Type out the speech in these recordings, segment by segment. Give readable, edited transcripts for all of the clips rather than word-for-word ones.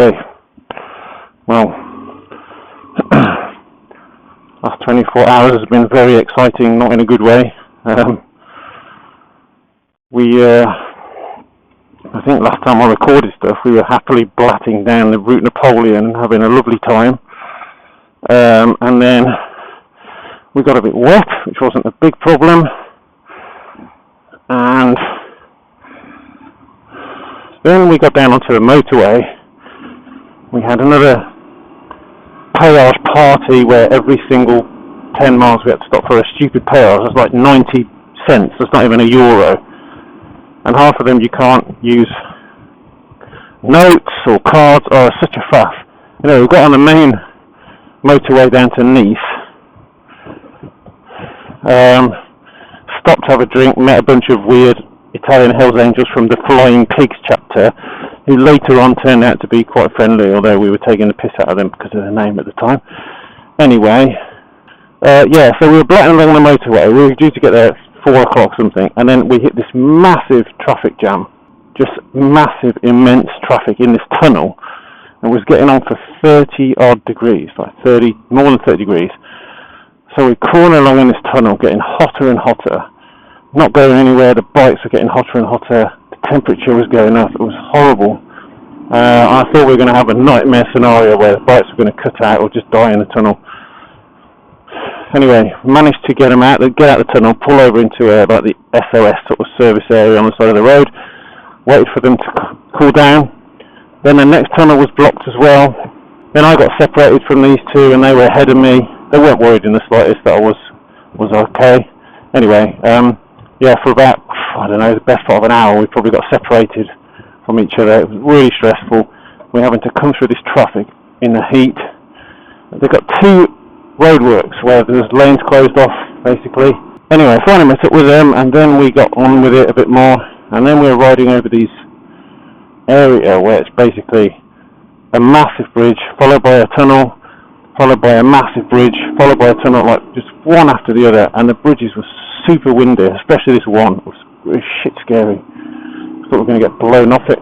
Okay. Well, last 24 hours has been very exciting, not in a good way. I think last time I recorded stuff, we were happily blatting down the Route Napoleon and having a lovely time. And then we got a bit wet, which wasn't a big problem. And then we got down onto the motorway. We had another péage party where every single 10 miles we had to stop for a stupid péage. It's like 90 cents, it's not even €1. And half of them you can't use notes or cards. Oh, it's such a faff. You know, we got on the main motorway down to Nice. Stopped to have a drink, met a bunch of weird Italian Hells Angels from the Flying Pigs chapter, who later on turned out to be quite friendly, although we were taking the piss out of them because of their name at the time. Anyway, so we were blatting along the motorway. We were due to get there at 4 o'clock something, and then we hit this massive traffic jam. Just massive, immense traffic in this tunnel, and was getting on for 30 odd degrees, like 30, more than 30 degrees. So we corner along in this tunnel, getting hotter and hotter, not going anywhere. The bikes were getting hotter and hotter. The temperature was going up. It was horrible. I thought we were going to have a nightmare scenario where the bikes were going to cut out or just die in the tunnel. Anyway, managed to get them out. They get out the tunnel, pull over into like the SOS sort of service area on the side of the road. Waited for them to cool down. Then the next tunnel was blocked as well. Then I got separated from these two, and they were ahead of me. They weren't worried in the slightest that I was okay. Anyway, for about, I don't know, the best part of an hour, we probably got separated from each other. It was really stressful. We're having to come through this traffic in the heat. They've got two roadworks where there's lanes closed off, basically. Anyway, finally met up with them, and then we got on with it a bit more. And then we were riding over these area where it's basically a massive bridge, followed by a tunnel, followed by a massive bridge, followed by a tunnel, like just one after the other. And the bridges were super windy, especially this one. It was shit scary. I thought we were going to get blown off it.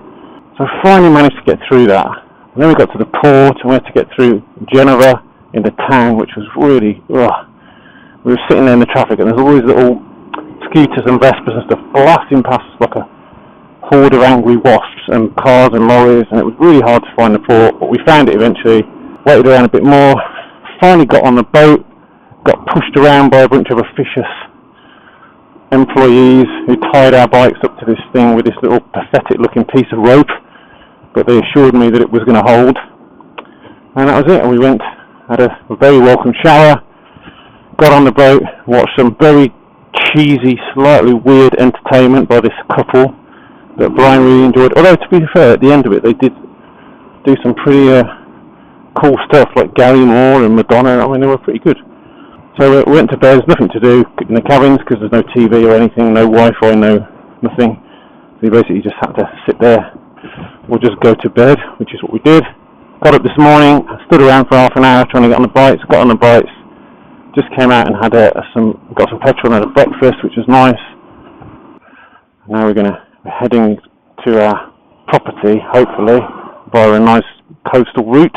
So I finally managed to get through that. And then we got to the port, and we had to get through Genova in the town, which was really, we were sitting there in the traffic, and there's all these little scooters and Vespers and stuff blasting past us like a horde of angry wasps, and cars and lorries, and it was really hard to find the port, but we found it eventually. Waited around a bit more, finally got on the boat, got pushed around by a bunch of officious employees who tied our bikes up to this thing with this little pathetic looking piece of rope, but they assured me that it was going to hold, and that was it. And we went, had a very welcome shower, got on the boat, watched some very cheesy, slightly weird entertainment by this couple that Brian really enjoyed. Although, to be fair, at the end of it, they did do some pretty cool stuff, like Gary Moore and Madonna. I mean, they were pretty good. So we went to bed. There's nothing to do in the cabins because there's no TV or anything, no Wi-Fi, nothing. So you basically just had to sit there or just go to bed, which is what we did. Got up this morning, stood around for half an hour trying to get on the bikes, got on the bikes, just came out and had got some petrol and had a breakfast, which was nice. Now we're heading to our property, hopefully, via a nice coastal route.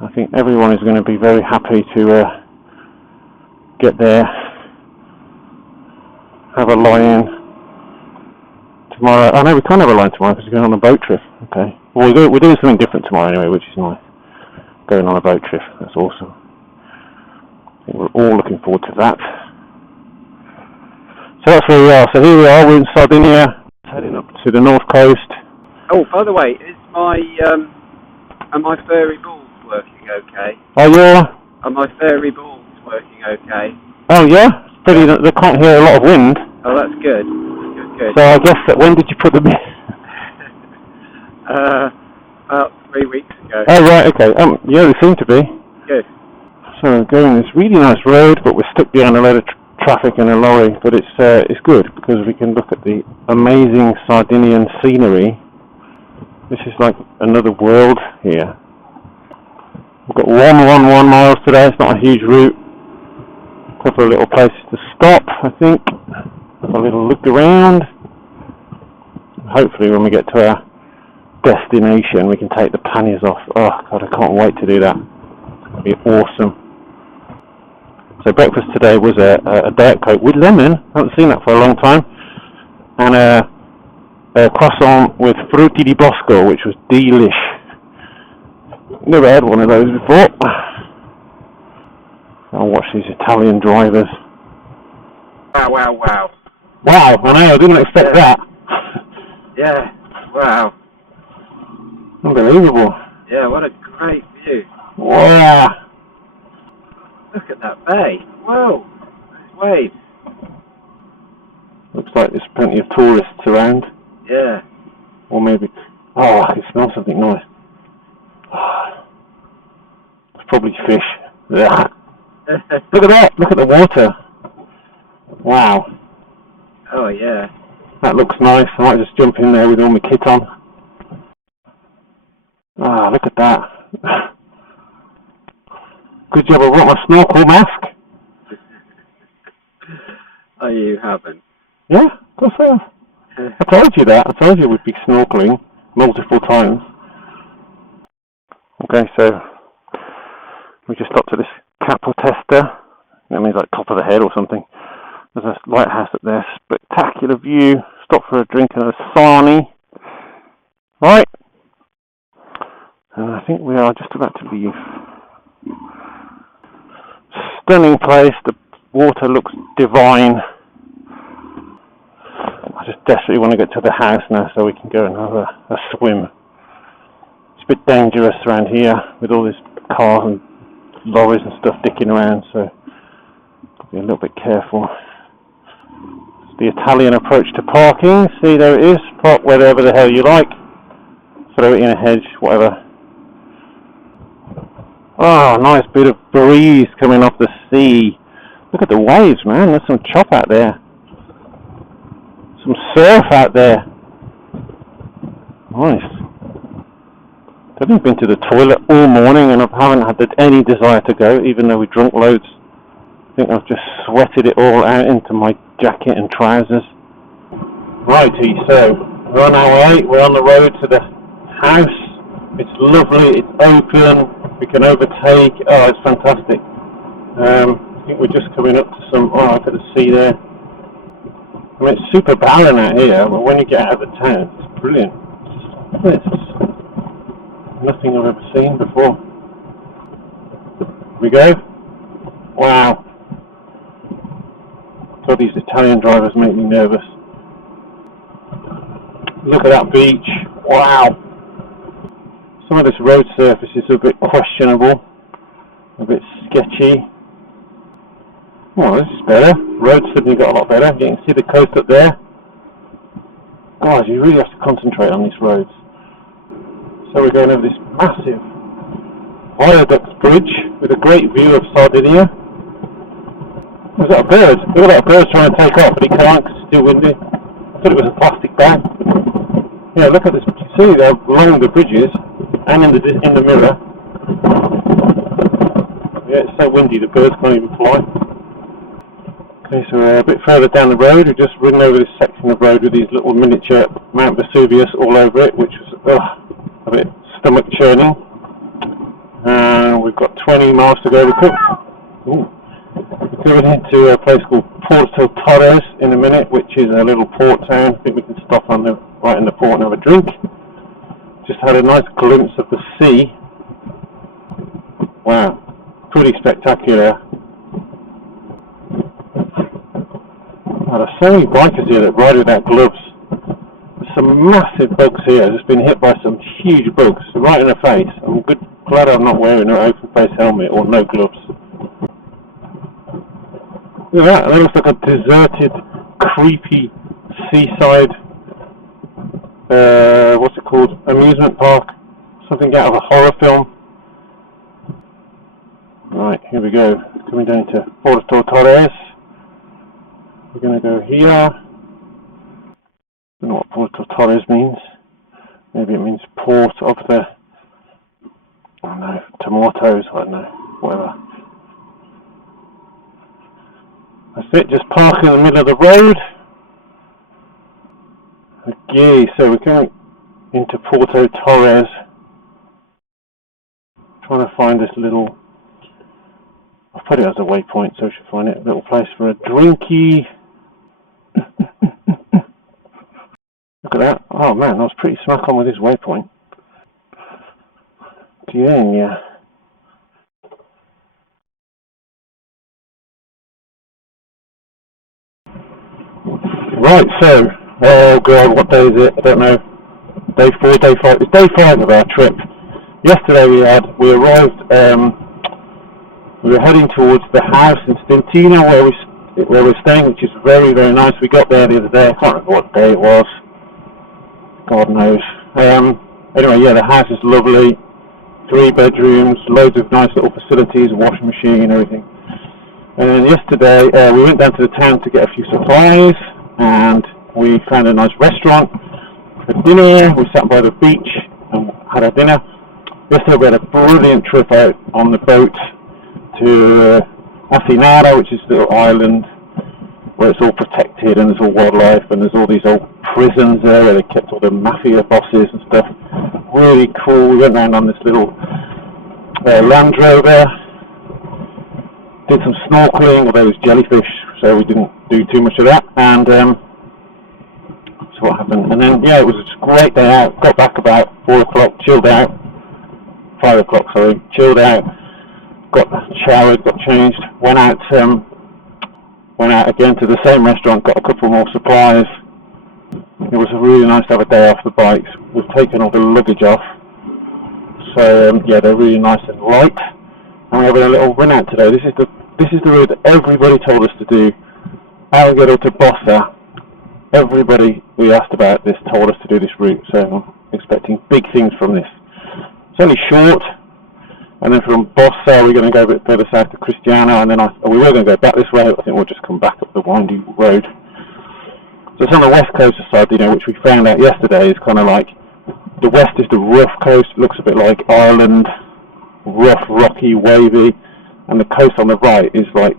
I think everyone is going to be very happy to get there, have a lie-in tomorrow. Oh no, we can't have a lie-in tomorrow because we're going on a boat trip. Okay. Well, we're doing something different tomorrow anyway, which is nice. Going on a boat trip, that's awesome. I think we're all looking forward to that. So that's where we are. So here we are, we're in Sardinia, heading up to the north coast. Oh, by the way, are my furry balls working okay? Oh, yeah? Are my furry balls working okay? Oh, yeah? Pretty. They can't hear a lot of wind. Oh, that's good. Good. So I guess that, when did you put them in? About 3 weeks ago. Oh, right, okay. Yeah, they seem to be. Good. So we're going this really nice road, but we're stuck behind a load of traffic in a lorry. But it's good because we can look at the amazing Sardinian scenery. This is like another world here. We've got 111 miles today. It's not a huge route. A couple of little places to stop, I think. Have a little look around. Hopefully when we get to our destination, we can take the panniers off. Oh God, I can't wait to do that. It'll be awesome. So breakfast today was a diet coke with lemon. I haven't seen that for a long time. And a croissant with frutti di bosco, which was delish. Never had one of those before. I'll watch these Italian drivers. Wow, wow, wow. Wow, I know, I didn't expect that. Yeah, wow. Unbelievable. Yeah, what a great view. Wow. Look at that bay. Whoa. Those waves. Looks like there's plenty of tourists around. Yeah. Or maybe... Oh, I can smell something nice. It's probably fish. Ugh. Look at that! Look at the water. Wow. Oh, yeah. That looks nice. I might just jump in there with all my kit on. Ah, look at that. Good job I brought my snorkel mask. Oh, you haven't? Yeah, of course I have. I told you that. I told you we'd be snorkeling multiple times. Okay, so we just stopped at this Capo Testa. That means like top of the head or something. There's a lighthouse up there. Spectacular view. Stop for a drink and a sarnie. Right. And I think we are just about to leave. Stunning place. The water looks divine. I just desperately want to get to the house now so we can go and have a swim. It's a bit dangerous around here with all these cars and lorries and stuff dicking around, so be a little bit careful. It's the Italian approach to parking. See, there it is. Park wherever the hell you like. Throw it in a hedge, whatever. Oh, nice bit of breeze coming off the sea. Look at the waves, man. There's some chop out there. Some surf out there. Nice. I haven't been to the toilet all morning and I haven't had any desire to go, even though we drunk loads. I think I've just sweated it all out into my jacket and trousers. Righty, so we're on our way. We're on the road to the house. It's lovely. It's open. We can overtake. Oh, it's fantastic. I think we're just coming up to some... Oh, look at the sea there. I mean, it's super barren out here, but when you get out of the town, it's brilliant. It's nothing I've ever seen before. Here we go. Wow. God, these Italian drivers make me nervous. Look at that beach. Wow. Some of this road surface is a bit questionable, a bit sketchy. Oh, this is better. Road suddenly got a lot better. You can see the coast up there. God, you really have to concentrate on these roads. So we're going over this massive viaduct bridge with a great view of Sardinia. There's that bird. Look at that bird trying to take off, but he can't because it's too windy. I thought it was a plastic bag. Yeah, look at this. You can see they're along the bridges and in the mirror. Yeah, it's so windy the birds can't even fly. Okay, so we're a bit further down the road. We've just ridden over this section of road with these little miniature Mount Vesuvius all over it, which was a bit stomach churning. We've got 20 miles to go. We're coming into a place called Porto Torres in a minute, which is a little port town. I think we can stop right in the port and have a drink. Just had a nice glimpse of the sea. Wow, pretty spectacular. Oh, there's so many bikers here that ride without gloves. There's some massive bugs here. I've just been hit by some huge bugs right in the face. I'm glad I'm not wearing an open face helmet or no gloves. Look at that, that looks like a deserted, creepy seaside, what's it called, amusement park, something out of a horror film. Right, here we go, coming down to Porto Torres. We're going to go here. I don't know what Porto Torres means. Maybe it means port of the, I don't know, tomatoes, I don't know, whatever. That's it, just park in the middle of the road. Okay, so we're coming into Porto Torres. Trying to find this little, I'll put it as a waypoint so I should find it, a little place for a drinky. Look at that. Oh man, I was pretty smack on with this waypoint. Yeah. Right, so, oh god, what day is it? I don't know. Day 4, day 5. It's day 5 of our trip. Yesterday we arrived, we were heading towards the house in Stintino where we're staying, which is very, very nice. We got there the other day. I can't remember what day it was. God knows. Anyway, yeah, the house is lovely. 3 bedrooms, loads of nice little facilities, washing machine, everything. And yesterday we went down to the town to get a few supplies, and we found a nice restaurant for dinner. We sat by the beach and had our dinner. Yesterday we had a brilliant trip out on the boat to Asinara, which is a little island where it's all protected and there's all wildlife and there's all these old prisons there where they kept all the mafia bosses and stuff. Really cool. We went round on this little Land Rover, did some snorkeling, although there was jellyfish, so we didn't do too much of that. And so what happened? And then, yeah, it was a great day out. Got back about 4 o'clock, chilled out. 5 o'clock, sorry. Chilled out. Got showered, got changed. Went out again to the same restaurant, got a couple more supplies. It was really nice to have a day off the bikes. We've taken all the luggage off. So, yeah, they're really nice and light. And we're having a little run out today. This is the route that everybody told us to do. Alghero to Bossa. Everybody we asked about this told us to do this route. So I'm expecting big things from this. It's only short. And then from Bossa we're going to go a bit further south to Cristiano. And then we were going to go back this way. I think we'll just come back up the windy road. So it's on the west coast of Sardinia, which we found out yesterday is kind of like, the west is the rough coast. It looks a bit like Ireland. Rough, rocky, wavy, and the coast on the right is like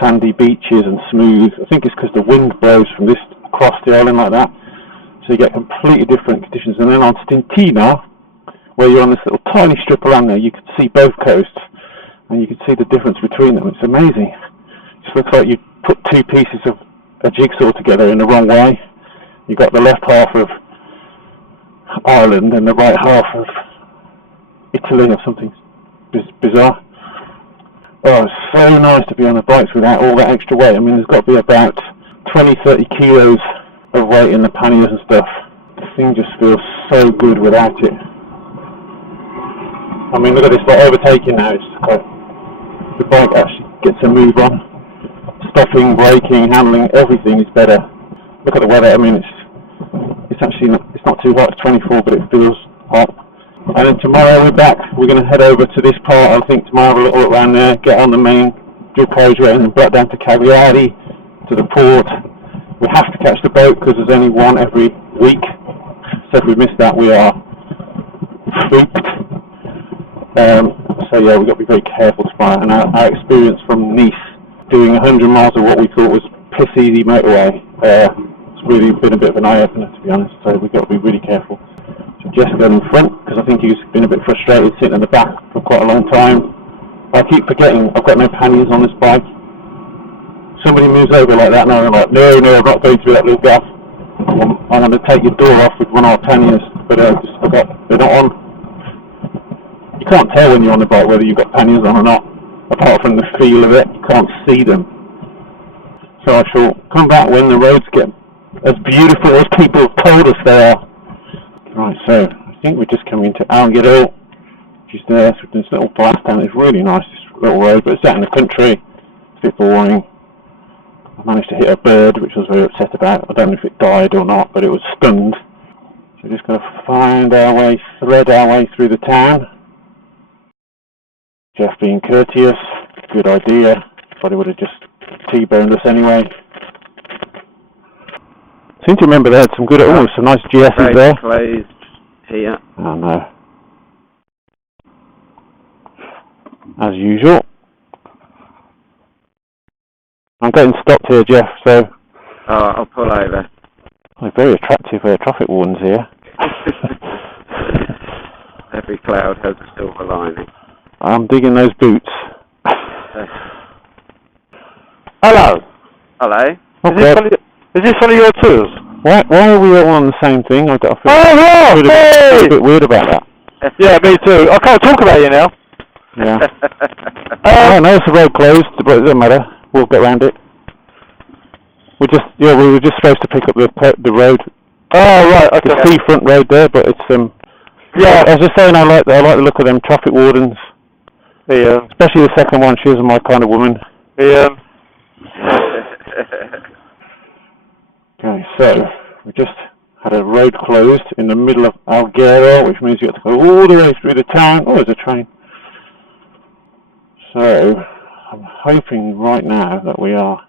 sandy beaches and smooth. I think it's because the wind blows from this across the island like that, so you get completely different conditions. And then on Stintino, where you're on this little tiny strip of land there, you can see both coasts, and you can see the difference between them. It's amazing. It just looks like you put 2 pieces of a jigsaw together in the wrong way. You got the left half of Ireland and the right half of Italy or something bizarre. Oh, it's so nice to be on the bikes without all that extra weight. I mean, there's got to be about 20-30 kilos of weight in the panniers and stuff. The thing just feels so good without it. I mean, look at this, like overtaking now. It's quite, the bike actually gets a move on. Stopping, braking, handling, everything is better. Look at the weather. I mean, it's actually not too hot. It's 24, but it feels hot. And then tomorrow we're back. We're going to head over to this part. I think tomorrow have a little look around there, get on the main dual carriageway and then back down to Cagliari, to the port. We have to catch the boat because there's only one every week. So if we miss that, we are spooked. So yeah, we've got to be very careful tomorrow. And our experience from Nice, doing 100 miles of what we thought was piss easy motorway, it's really been a bit of an eye-opener, to be honest. So we've got to be really careful. Jessica in front, because I think he's been a bit frustrated sitting in the back for quite a long time. I keep forgetting I've got no panniers on this bike. Somebody moves over like that and I'm like, no, I'm not going through that little gap. I'm going to take your door off with one of our panniers, but they're not on. You can't tell when you're on the bike whether you've got panniers on or not, apart from the feel of it. You can't see them. So I shall come back when the roads get as beautiful as people have told us they are. Right, so I think we're just coming into Alghero, which is there, so this little blast down. It's really nice, this little road, but it's out in the country. It's a bit boring. I managed to hit a bird, which I was very upset about. I don't know if it died or not, but it was stunned. So we're just going to thread our way through the town. Jeff being courteous, good idea. Probably would have just T-boned us anyway. I seem to remember they had some good, some nice GSs there. Closed here. Oh no. As usual. I'm getting stopped here, Jeff, so... Oh, I'll pull over. Well, very attractive traffic wardens here. Every cloud has a silver lining. I'm digging those boots. Hello. Hello. Is this one of your tours? Why are we all on the same thing? I feel a bit weird about that. Yeah, me too. I can't talk about you now. Yeah. I know it's the road closed, but it doesn't matter. We'll get around it. We were just supposed to pick up the road. Oh right, okay. The seafront road there, but it's Yeah. I was just saying I like the look of them traffic wardens. Yeah. Especially the second one. She was my kind of woman. Yeah. Okay, so we just had a road closed in the middle of Alghero, which means you have to go all the way through the town. Oh, there's a train. So I'm hoping right now that we are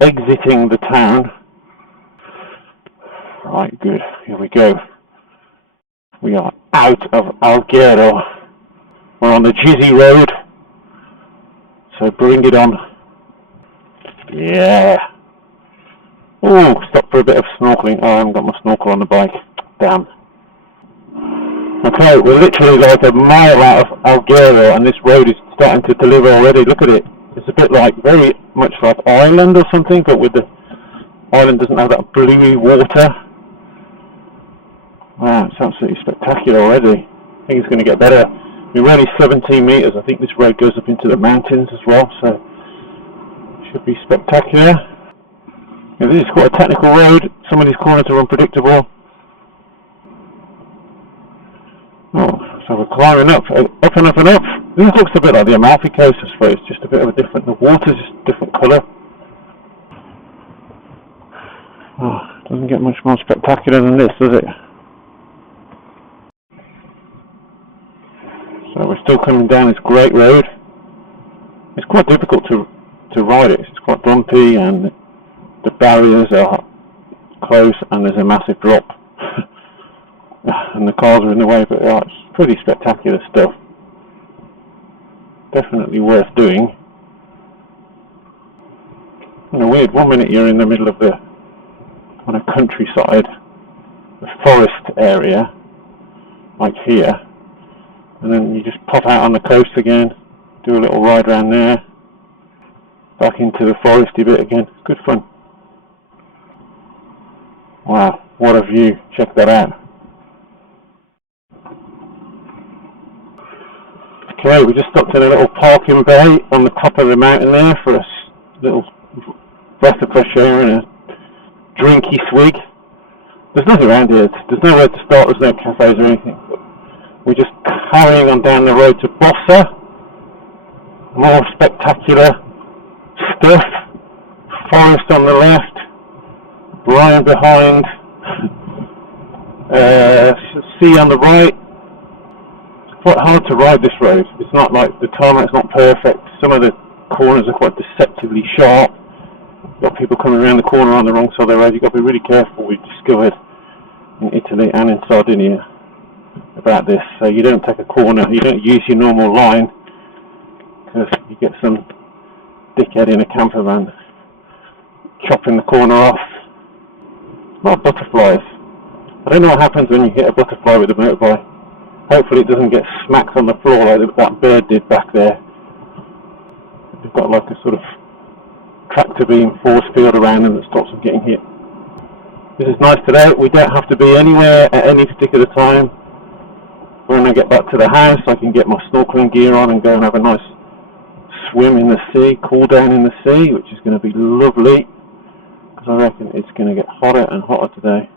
exiting the town. Right, good. Here we go. We are out of Alghero. We're on the Jizzy Road. So bring it on. Yeah. Oh, stop for a bit of snorkeling. Oh, I haven't got my snorkel on the bike. Damn. Okay, we're literally like a mile out of Alghero and this road is starting to deliver already. Look at it. It's a bit like, very much like Ireland or something, but with the Ireland doesn't have that bluey water. Wow, it's absolutely spectacular already. I think it's going to get better. We're only 17 metres. I think this road goes up into the mountains as well, so it should be spectacular. Yeah, this is quite a technical road. Some of these corners are unpredictable. Oh, so we're climbing up and up and up. This looks a bit like the Amalfi Coast, I suppose. Just a bit of a different. The water's just a different colour. Oh, doesn't get much more spectacular than this, does it? So we're still coming down this great road. It's quite difficult to ride it. It's quite bumpy and the barriers are close and there's a massive drop. And the cars are in the way, but it's pretty spectacular stuff. Definitely worth doing. And a weird, one minute you're in the middle of the kind of countryside, the forest area, like here, and then you just pop out on the coast again, do a little ride around there, back into the foresty bit again. Good fun. Wow, what a view. Check that out. Okay, we just stopped in a little parking bay on the top of the mountain there for a little breath of fresh air and a drinky swig. There's nothing around here. There's nowhere to start. There's no cafes or anything. We're just carrying on down the road to Bossa. More spectacular stuff. Forest on the left. Brian behind. Sea on the right. Quite hard to ride this road. It's not like the tarmac's not perfect. Some of the corners are quite deceptively sharp. You've got people coming around the corner on the wrong side of the road. You've got to be really careful. We've discovered in Italy and in Sardinia about this. So you don't take a corner, you don't use your normal line because you get some dickhead in a camper van chopping the corner off. A lot of butterflies. I don't know what happens when you hit a butterfly with a motorbike. Hopefully it doesn't get smacked on the floor like that bird did back there. They've got like a sort of tractor beam force field around them that stops them getting hit. This is nice today. We don't have to be anywhere at any particular time. When I get back to the house, I can get my snorkeling gear on and go and have a nice swim in the sea, cool down in the sea, which is going to be lovely. Because I reckon it's going to get hotter and hotter today.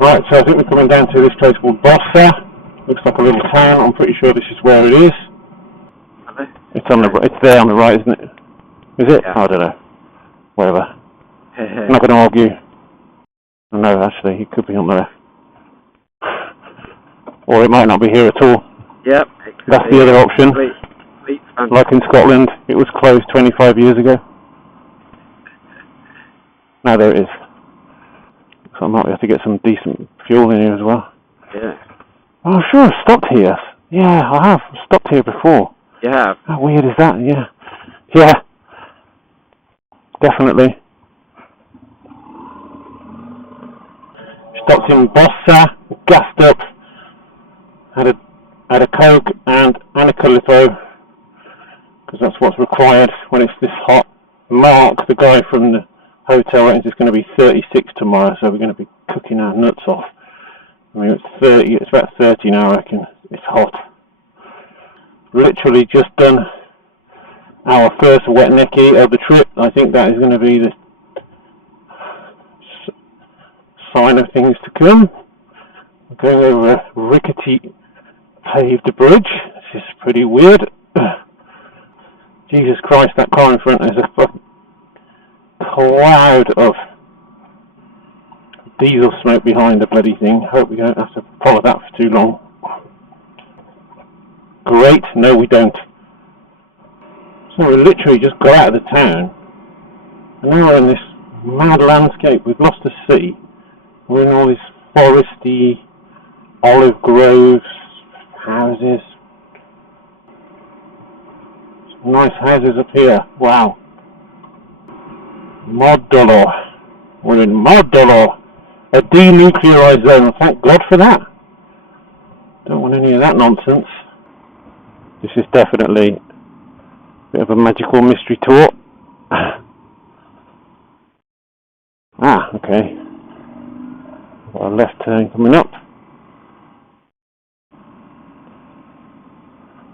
Right, so I think we're coming down to this place called Bossa. Looks like a little town. I'm pretty sure this is where it is. It's there on the right, isn't it? Is it? Yeah. I don't know. Whatever. I'm not going to argue. No, actually, it could be on the left. Or it might not be here at all. Yep. That's the other option. Like in Scotland, it was closed 25 years ago. Now there it is. So I might have to get some decent fuel in here as well. Yeah. Oh, sure, I've stopped here. Yeah, I have. I've stopped here before. You have? How weird is that? Yeah. Yeah. Definitely. Stopped in Bossa, gassed up, had a Coke and a Calippo, because that's what's required when it's this hot. Mark, the guy from the hotel, reckons it's going to be 36 tomorrow, so we're going to be cooking our nuts off. I mean, it's about 30 now, I reckon. It's hot. Literally just done our first wet necky of the trip. I think that is going to be the sign of things to come. We're going over a rickety paved bridge. This is pretty weird. Jesus Christ, that car in front is a fucking cloud of diesel smoke behind the bloody thing. Hope we don't have to follow that for too long. Great, no we don't. So we literally just got out of the town, and now we're in this mad landscape. We've lost the sea. We're in all these foresty, olive groves, houses. Some nice houses up here. Wow. Modolo. We're in Modolo, a denuclearized zone. Thank God for that. Don't want any of that nonsense. This is definitely a bit of a magical mystery tour. Okay. Got a left turn coming up.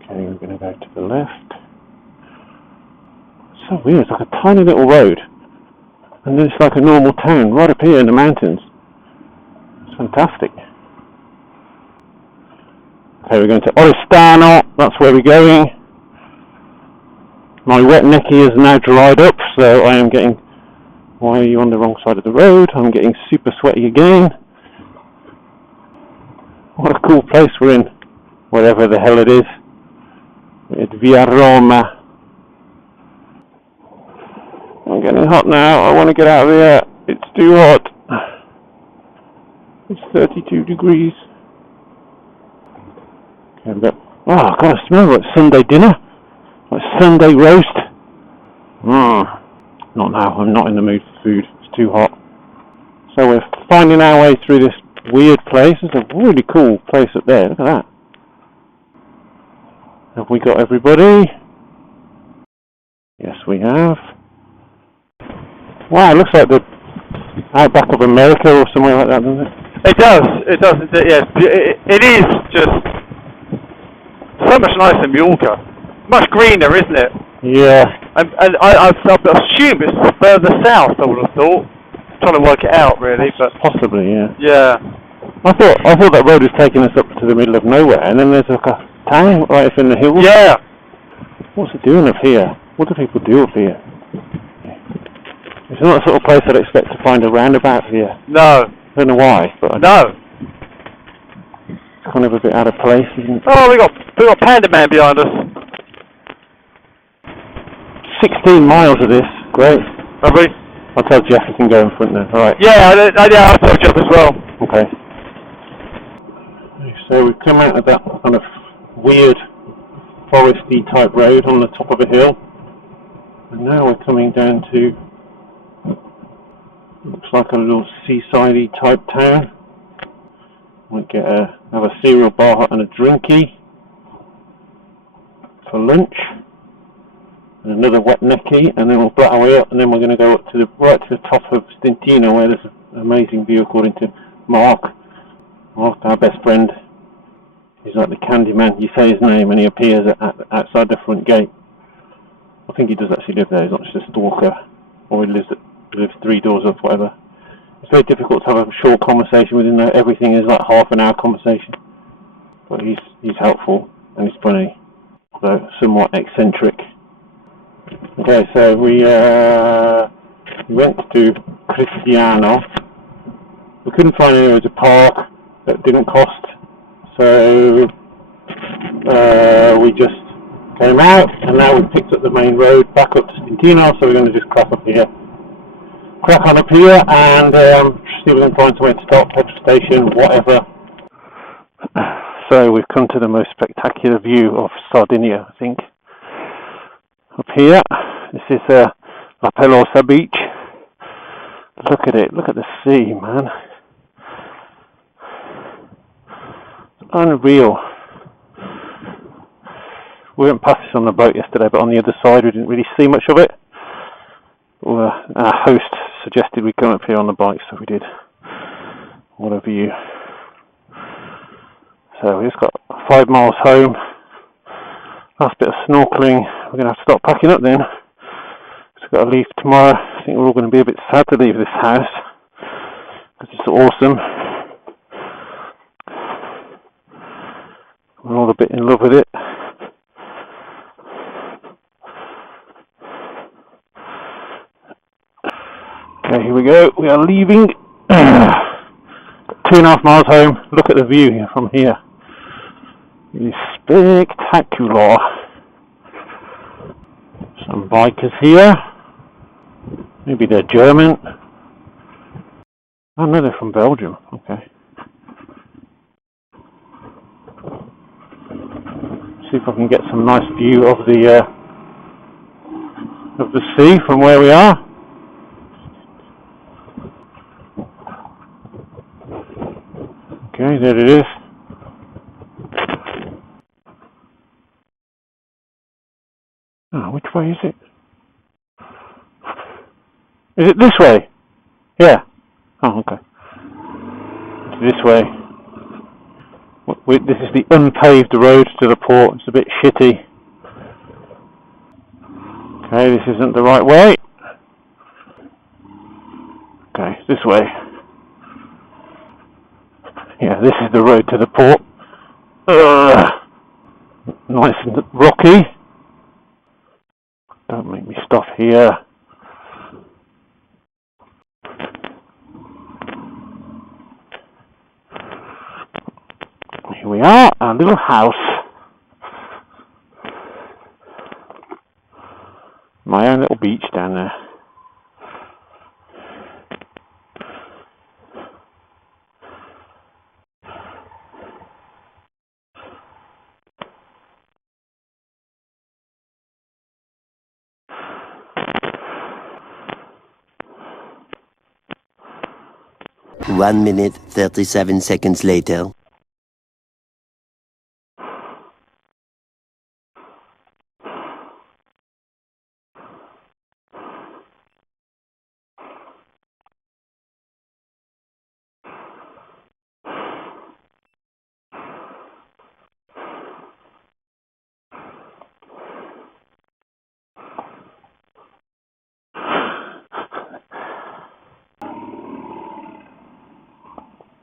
Okay, we're going to go to the left. It's so weird, it's like a tiny little road. And then it's like a normal town right up here in the mountains. It's fantastic. Okay, we're going to Oristano, that's where we're going. My wet necky is now dried up, so I am getting... Why are you on the wrong side of the road? I'm getting super sweaty again. What a cool place we're in, wherever the hell it is. It's Via Roma. I'm getting hot now, I want to get out of here. It's too hot. It's 32 degrees. Okay, we've got... Oh, God, I smell like Sunday dinner. Like Sunday roast. Not now, I'm not in the mood for food. It's too hot. So we're finding our way through this weird place. There's a really cool place up there. Look at that. Have we got everybody? Yes, we have. Wow, it looks like the outback of America or somewhere like that, doesn't it? It does, yes. It is just so much nicer than Mallorca. Much greener, isn't it? Yeah. And I assume it's further south, I would have thought. Trying to work it out, really, but... Possibly, yeah. Yeah. I thought that road was taking us up to the middle of nowhere, and then there's like a town right up in the hills. Yeah. What's it doing up here? What do people do up here? It's not the sort of place I'd expect to find a roundabout here. No. I don't know why, but no. It's kind of a bit out of place, isn't it? Oh, we got Panda Man behind us. 16 miles of this. Great. Have we? I'll tell Jeff he can go in front now. Alright. Yeah, I told Jeff as well. Okay. So we've come out of that kind of weird foresty type road on the top of a hill. And now we're coming down to, looks like a little seaside-y type town. Might have a cereal bar and a drinky for lunch. And another wet necky, and then we'll blat our way up, and then we're going to go up to right to the top of Stintino, where there's an amazing view according to Mark. Mark, our best friend. He's like the candy man. You say his name and he appears outside the front gate. I think he does actually live there. He's not just a stalker, or he lives 3 doors up, whatever. It's very difficult to have a short conversation with him, though. Everything is like half an hour conversation. But he's helpful and he's funny, though somewhat eccentric. Okay, so we went to Cristiano. We couldn't find anywhere to park that didn't cost, so we just came out, and now we've picked up the main road back up to Stintino, so we're going to just crack on up here and see if we can find somewhere to stop, petrol station, whatever. So we've come to the most spectacular view of Sardinia, I think. Up here, this is La Pelosa beach. Look at it, look at the sea, man. Unreal. We went past this on the boat yesterday, but on the other side we didn't really see much of it. Our host suggested we come up here on the bike, so we did. What a view. So we just got 5 miles home. Last bit of snorkeling. We're going to have to start packing up then. So we've got to leave tomorrow. I think we're all going to be a bit sad to leave this house, because it's awesome. We're all a bit in love with it. Okay, here we go. We are leaving. 2.5 miles home. Look at the view here from here. It is spectacular. Some bikers here. Maybe they're German. Oh no, they're from Belgium. Okay. See if I can get some nice view of the sea from where we are. Okay, there it is. Oh, which way is it? Is it this way? Yeah. Oh, okay. It's this way. This is the unpaved road to the port. It's a bit shitty. Okay, this isn't the right way. Okay, it's this way. Yeah, this is the road to the port. Nice and rocky. Don't make me stop here. Here we are, our little house. My own little beach down there. One minute, 37 seconds later.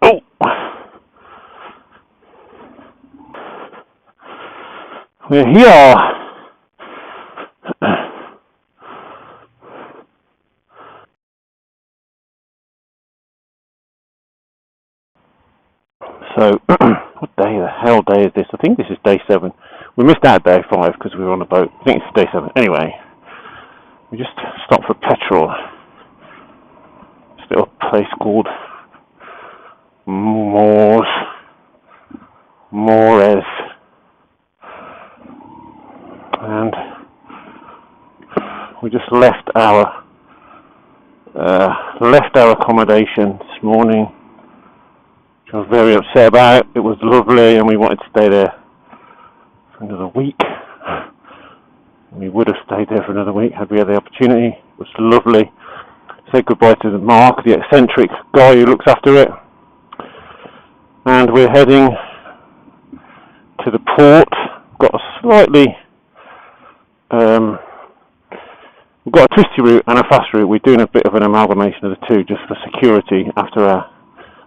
Oh! We're here. So, what day the hell day is this? I think this is day 7. We missed out day 5 because we were on a boat. I think it's day 7. Anyway, we just stopped for petrol. This little place called Mores. And we just left our accommodation this morning, which I was very upset about. It was lovely and we wanted to stay there for another week. We would have stayed there for another week had we had the opportunity. It was lovely. Said goodbye to Mark, the eccentric guy who looks after it. And we're heading to the port. Got a slightly we've got a twisty route and a fast route. We're doing a bit of an amalgamation of the two just for security after our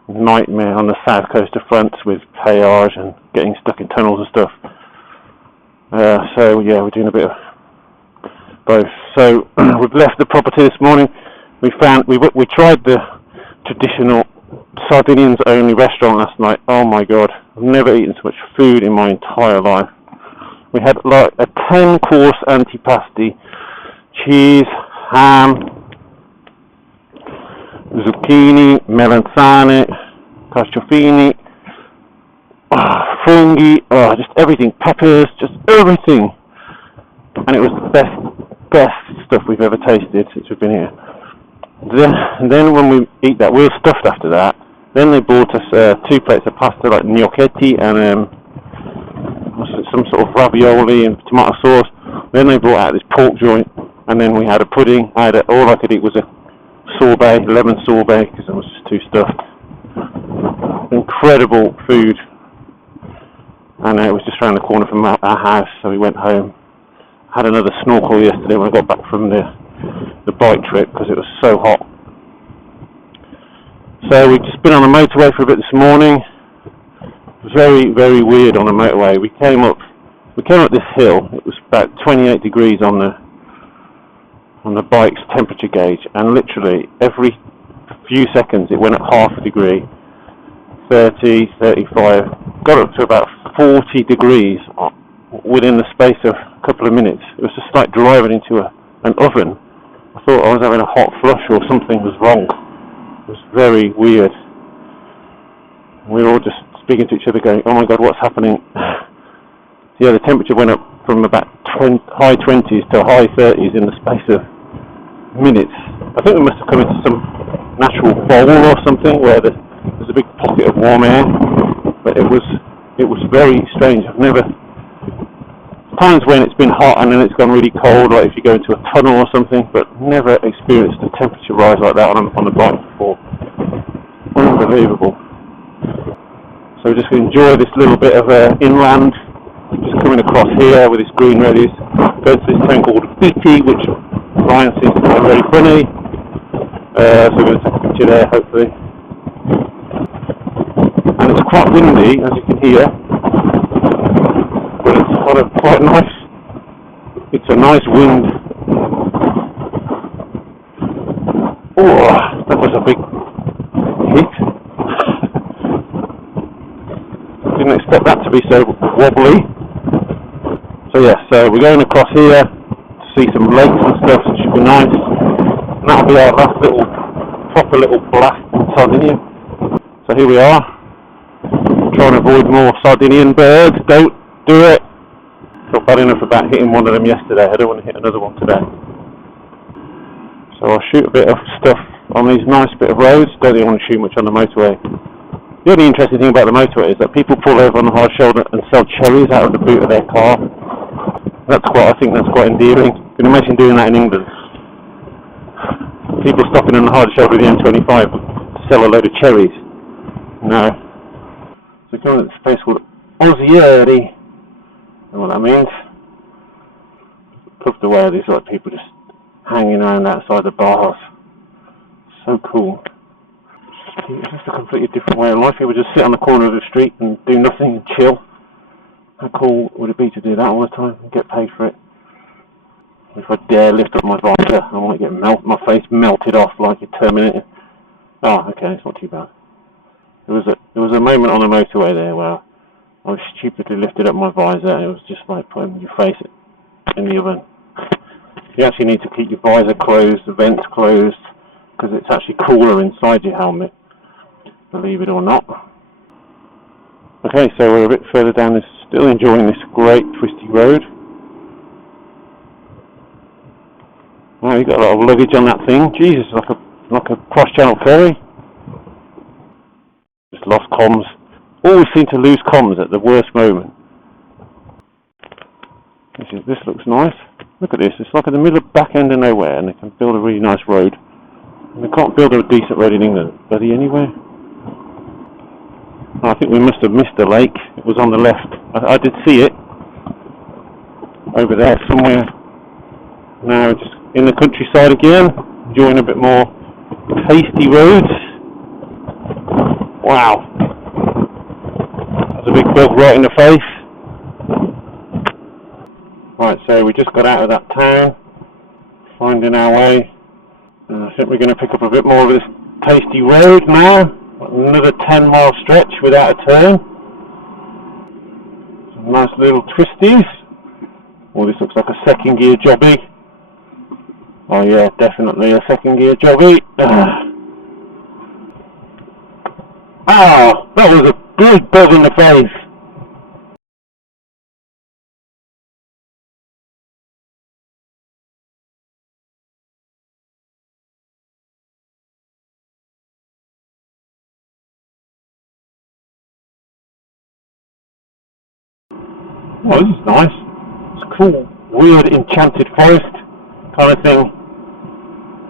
nightmare on the south coast of France with payage and getting stuck in tunnels and stuff. So yeah, we're doing a bit of both. So we've left the property this morning. We tried the traditional Sardinians only restaurant last night. Oh my god, I've never eaten so much food in my entire life. We had like a 10-course antipasti: cheese, ham, zucchini, melanzane, carciofini, funghi, just everything, peppers, just everything. And it was the best stuff we've ever tasted since we've been here. Then when we eat that, we're stuffed after that. Then they bought us 2 plates of pasta, like gnocchetti and some sort of ravioli and tomato sauce. Then they brought out this pork joint, and then we had a pudding. All I could eat was a sorbet, lemon sorbet, because I was just too stuffed. Incredible food. And it was just around the corner from our house, so we went home. Had another snorkel yesterday when I got back from the bike trip, because it was so hot. So we've just been on the motorway for a bit this morning. Very, very weird on the motorway. We came up this hill. It was about 28 degrees on the bike's temperature gauge, and literally every few seconds it went up half a degree. 30, 35, got up to about 40 degrees within the space of a couple of minutes. It was just like driving into an oven. I thought I was having a hot flush or something was wrong. It was very weird. We were all just speaking to each other going, oh my god, what's happening? Yeah, the temperature went up from about high 20s to high 30s in the space of minutes. I think we must have come into some natural bowl or something where there's a big pocket of warm air, but it was very strange. I've never, times when it's been hot and then it's gone really cold, like if you go into a tunnel or something, but never experienced a temperature rise like that on a bike before. Unbelievable. So we're just going to enjoy this little bit of inland, just coming across here with this green radius, go to this town called Iti, which Ryan seems to find very funny, so we're going to take a picture there hopefully. And it's quite windy, as you can hear, but it's quite nice. It's a nice wind. Oh, that was a big hit. Didn't expect that to be so wobbly. So yeah, so we're going across here to see some lakes and stuff, so it should be nice. And that'll be our last proper little blast in Sardinia. So here we are. Trying to avoid more Sardinian birds. Don't do it. Felt bad enough about hitting one of them yesterday. I don't want to hit another one today. So I'll shoot a bit of stuff on these nice bit of roads. Don't really want to shoot much on the motorway. The only interesting thing about the motorway is that people pull over on the hard shoulder and sell cherries out of the boot of their car. I think that's quite endearing. Can you imagine doing that in England? People stopping on the hard shoulder of the M25 to sell a load of cherries. No. So we're going to this place called Ozieri. You know what that means? Puffed away, these like people just hanging around outside the bars. So cool. It's just a completely different way of life. People just sit on the corner of the street and do nothing and chill. How cool would it be to do that all the time and get paid for it? If I dare lift up my visor, I might get my face melted off like a Terminator. Oh, okay, it's not too bad. There was a moment on the motorway there where I stupidly lifted up my visor and it was just like putting your face in the oven. You actually need to keep your visor closed, the vents closed, because it's actually cooler inside your helmet, believe it or not. Okay, so we're a bit further down this, still enjoying this great twisty road. Wow, you've got a lot of luggage on that thing. Jesus, like a cross-channel ferry. Just lost comms. Always seem to lose comms at the worst moment. This looks nice. Look at this. It's like in the middle of back end of nowhere, and they can build a really nice road. And they can't build a decent road in England, bloody anywhere. I think we must have missed the lake. It was on the left. I did see it over there somewhere. Now just in the countryside again, enjoying a bit more tasty roads. Wow. There's a big bug right in the face. Right, so we just got out of that town, finding our way. And I think we're going to pick up a bit more of this tasty road now. Another 10-mile stretch without a turn. Some nice little twisties. Oh, this looks like a second gear jobby. Oh yeah, definitely a second gear jobby. Ah, that was a big bug in the face. Oh, this is nice. It's a cool, weird, enchanted forest kind of thing.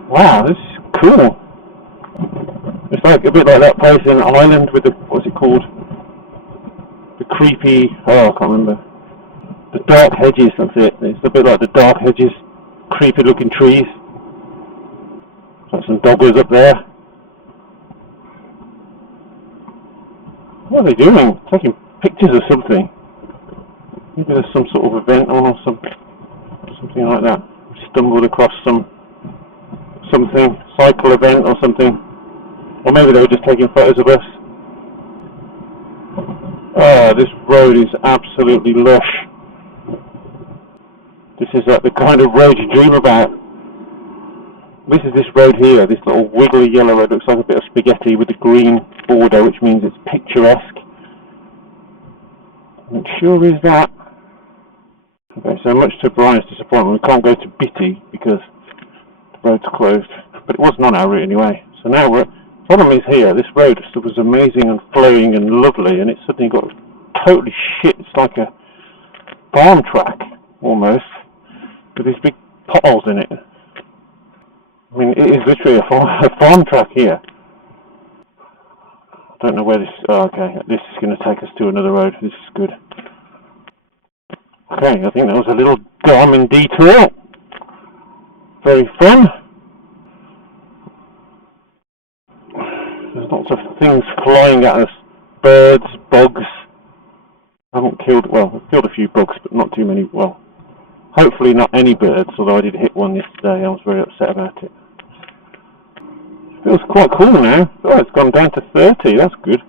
Wow, this is cool. It's like a bit like that place in Ireland with the, what's it called? The creepy, oh, I can't remember. The dark hedges, that's it. It's a bit like the dark hedges, creepy looking trees. Got some doggers up there. What are they doing? Taking pictures of something. Maybe there's some sort of event on or something like that. Stumbled across something, cycle event or something. Or maybe they were just taking photos of us. Oh, this road is absolutely lush. This is like the kind of road you dream about. This is this road here, this little wiggly yellow road, looks like a bit of spaghetti with a green border, which means it's picturesque. And it sure is that. Okay, so much to Brian's disappointment, we can't go to Bitty because the road's closed. But it wasn't on our route anyway. So now the problem is here, this road was amazing and flowing and lovely, and it's suddenly got totally shit. It's like a farm track, almost, with these big potholes in it. I mean, it is literally a farm track here. I don't know where this... Oh, okay, this is going to take us to another road. This is good. Okay, I think that was a little diamond detour. Very fun. There's lots of things flying at us. Birds, bugs. I haven't killed... Well, I've killed a few bugs, but not too many. Well, hopefully not any birds, although I did hit one yesterday. I was very upset about it. It feels quite cool now. Oh, it's gone down to 30. That's good.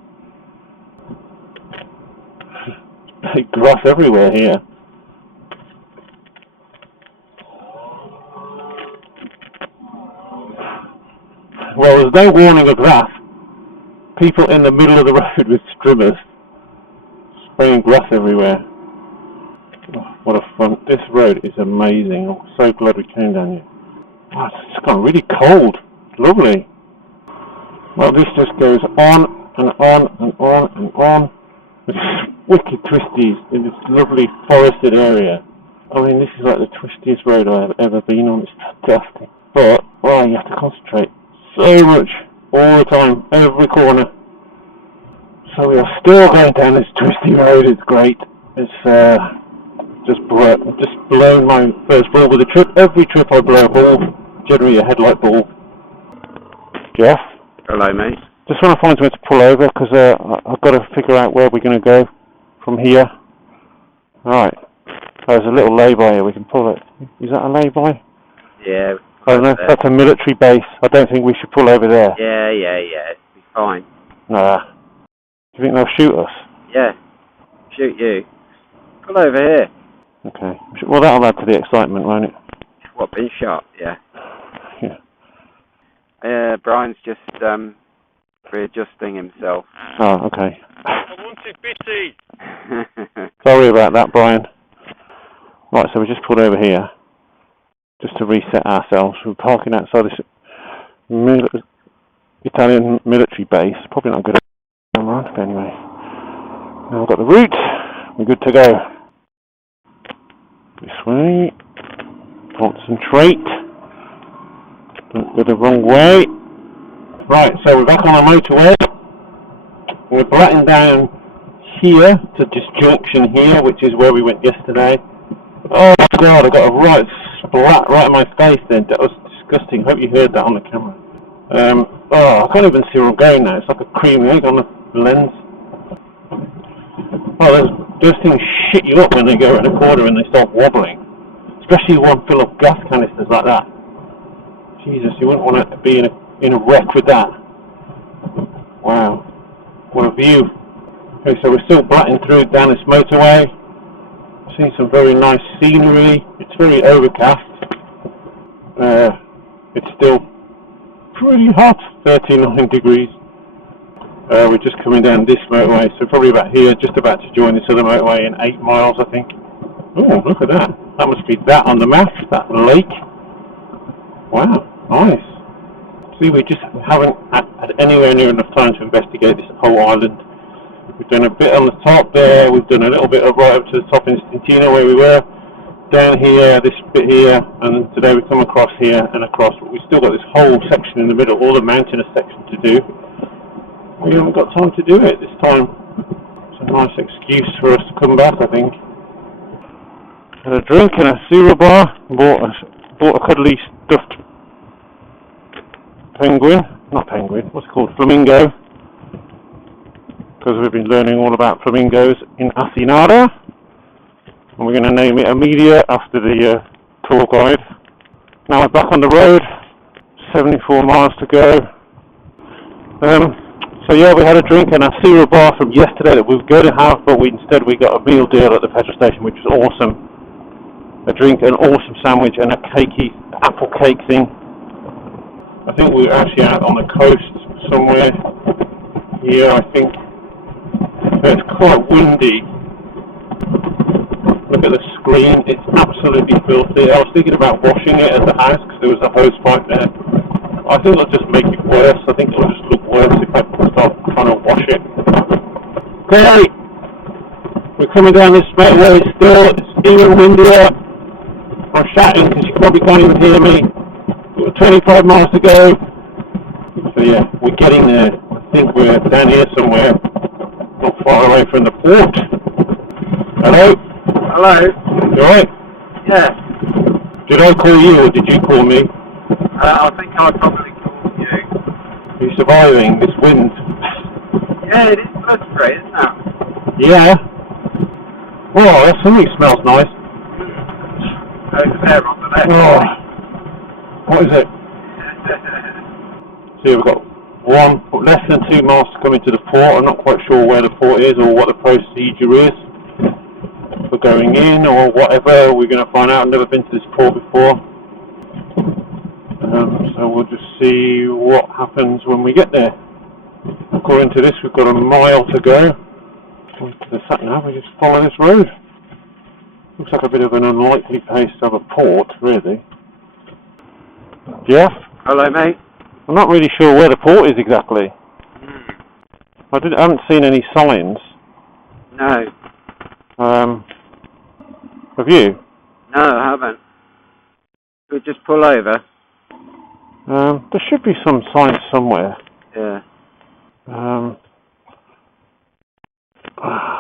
Big grass everywhere here. Well, there's no warning of that. People in the middle of the road with strimmers spraying grass everywhere. Oh, what a fun. This road is amazing. I'm so glad we came down here. Oh, it's gone really cold. It's lovely. Well, this just goes on and on and on and on. With wicked twisties in this lovely forested area. I mean, this is like the twistiest road I've ever been on. It's fantastic. But, well, you have to concentrate so much, all the time, every corner. So we are still going down this twisty road. It's great. It's just blown my first bulb with a trip. Every trip I blow a bulb, generally a headlight bulb. Jeff? Hello, mate. Just want to find somewhere to pull over because I've got to figure out where we're going to go from here. Alright. There's a little lay-by here. We can pull it. Is that a lay-by? Yeah. I don't know. That's a military base. I don't think we should pull over there. Yeah. It'll be fine. Nah. Do you think they'll shoot us? Yeah. Shoot you. Pull over here. Okay. Well, that'll add to the excitement, won't it? What, been shot? Yeah. Yeah. Brian's just readjusting himself. Oh, okay. I wanted Bitty! Sorry about that, Brian. Right, so we just pulled over here. Just to reset ourselves. We're parking outside this Italian military base. Probably not good at but anyway. Now we've got the route. We're good to go. This way. Concentrate. Don't go the wrong way. Right, so we're back on the motorway. We're blatting down here to this junction here, which is where we went yesterday. Oh God, I got a right splat right in my face then. That was disgusting. Hope you heard that on the camera. Oh, I can't even see where I'm going now. It's like a cream egg on the lens. Oh, those things shit you up when they go around a corner and they start wobbling. Especially one full of gas canisters like that. Jesus, you wouldn't want to be in a wreck with that. Wow. What a view. Okay, so we're still blatting through down this motorway. Seeing some very nice scenery. It's very overcast. It's still pretty hot, 39 degrees. We're just coming down this motorway, so probably about here, just about to join this other motorway in 8 miles, I think. Oh, look at that. That must be that on the map, that lake. Wow, nice. See, we just haven't had anywhere near enough time to investigate this whole island. We've done a bit on the top there, we've done a little bit of right up to the top in Stantina where we were, down here, this bit here, and today we come across here and across, but we've still got this whole section in the middle, all the mountainous section to do. We haven't got time to do it this time. It's a nice excuse for us to come back, I think. Had a drink in a cereal bar, bought a cuddly stuffed what's it called, flamingo, because we've been learning all about flamingos in Asinara, and we're going to name it Amelia after the tour guide. Now we're back on the road, 74 miles to go. So yeah, we had a drink in a cereal bar from yesterday that we were going to have, but instead we got a meal deal at the petrol station, which was awesome. A drink, an awesome sandwich, and a cakey apple cake thing. I think we were actually out on the coast somewhere here, I think. It's quite windy. Look at the screen, it's absolutely filthy. I was thinking about washing it at the house because there was a hose pipe there. I think it'll just make it worse. I think it'll just look worse if I start trying to wash it. Okay, we're coming down this motorway still. It's even windier. I'm shouting because you probably can't even hear me. We've got 25 miles to go. So yeah, we're getting there. I think we're down here somewhere, not far away from the port. Hello? Hello? You alright? Yeah. Did I call you or did you call me? I think I probably called you. Are you surviving this wind? Yeah, it is blood spray, isn't it? Yeah. Oh, that something smells nice. Over there on the left. Oh. What is it? So we've got less than 2 miles to come into the port. I'm not quite sure where the port is or what the procedure is for going in or whatever. We're going to find out. I've never been to this port before. So we'll just see what happens when we get there. According to this, we've got a mile to go. According to the sat nav, we just follow this road. Looks like a bit of an unlikely place to have a port, really. Jeff? Hello, mate. I'm not really sure where the port is exactly. I haven't seen any signs. No. Have you? No, I haven't. We'll just pull over. There should be some signs somewhere. Yeah. I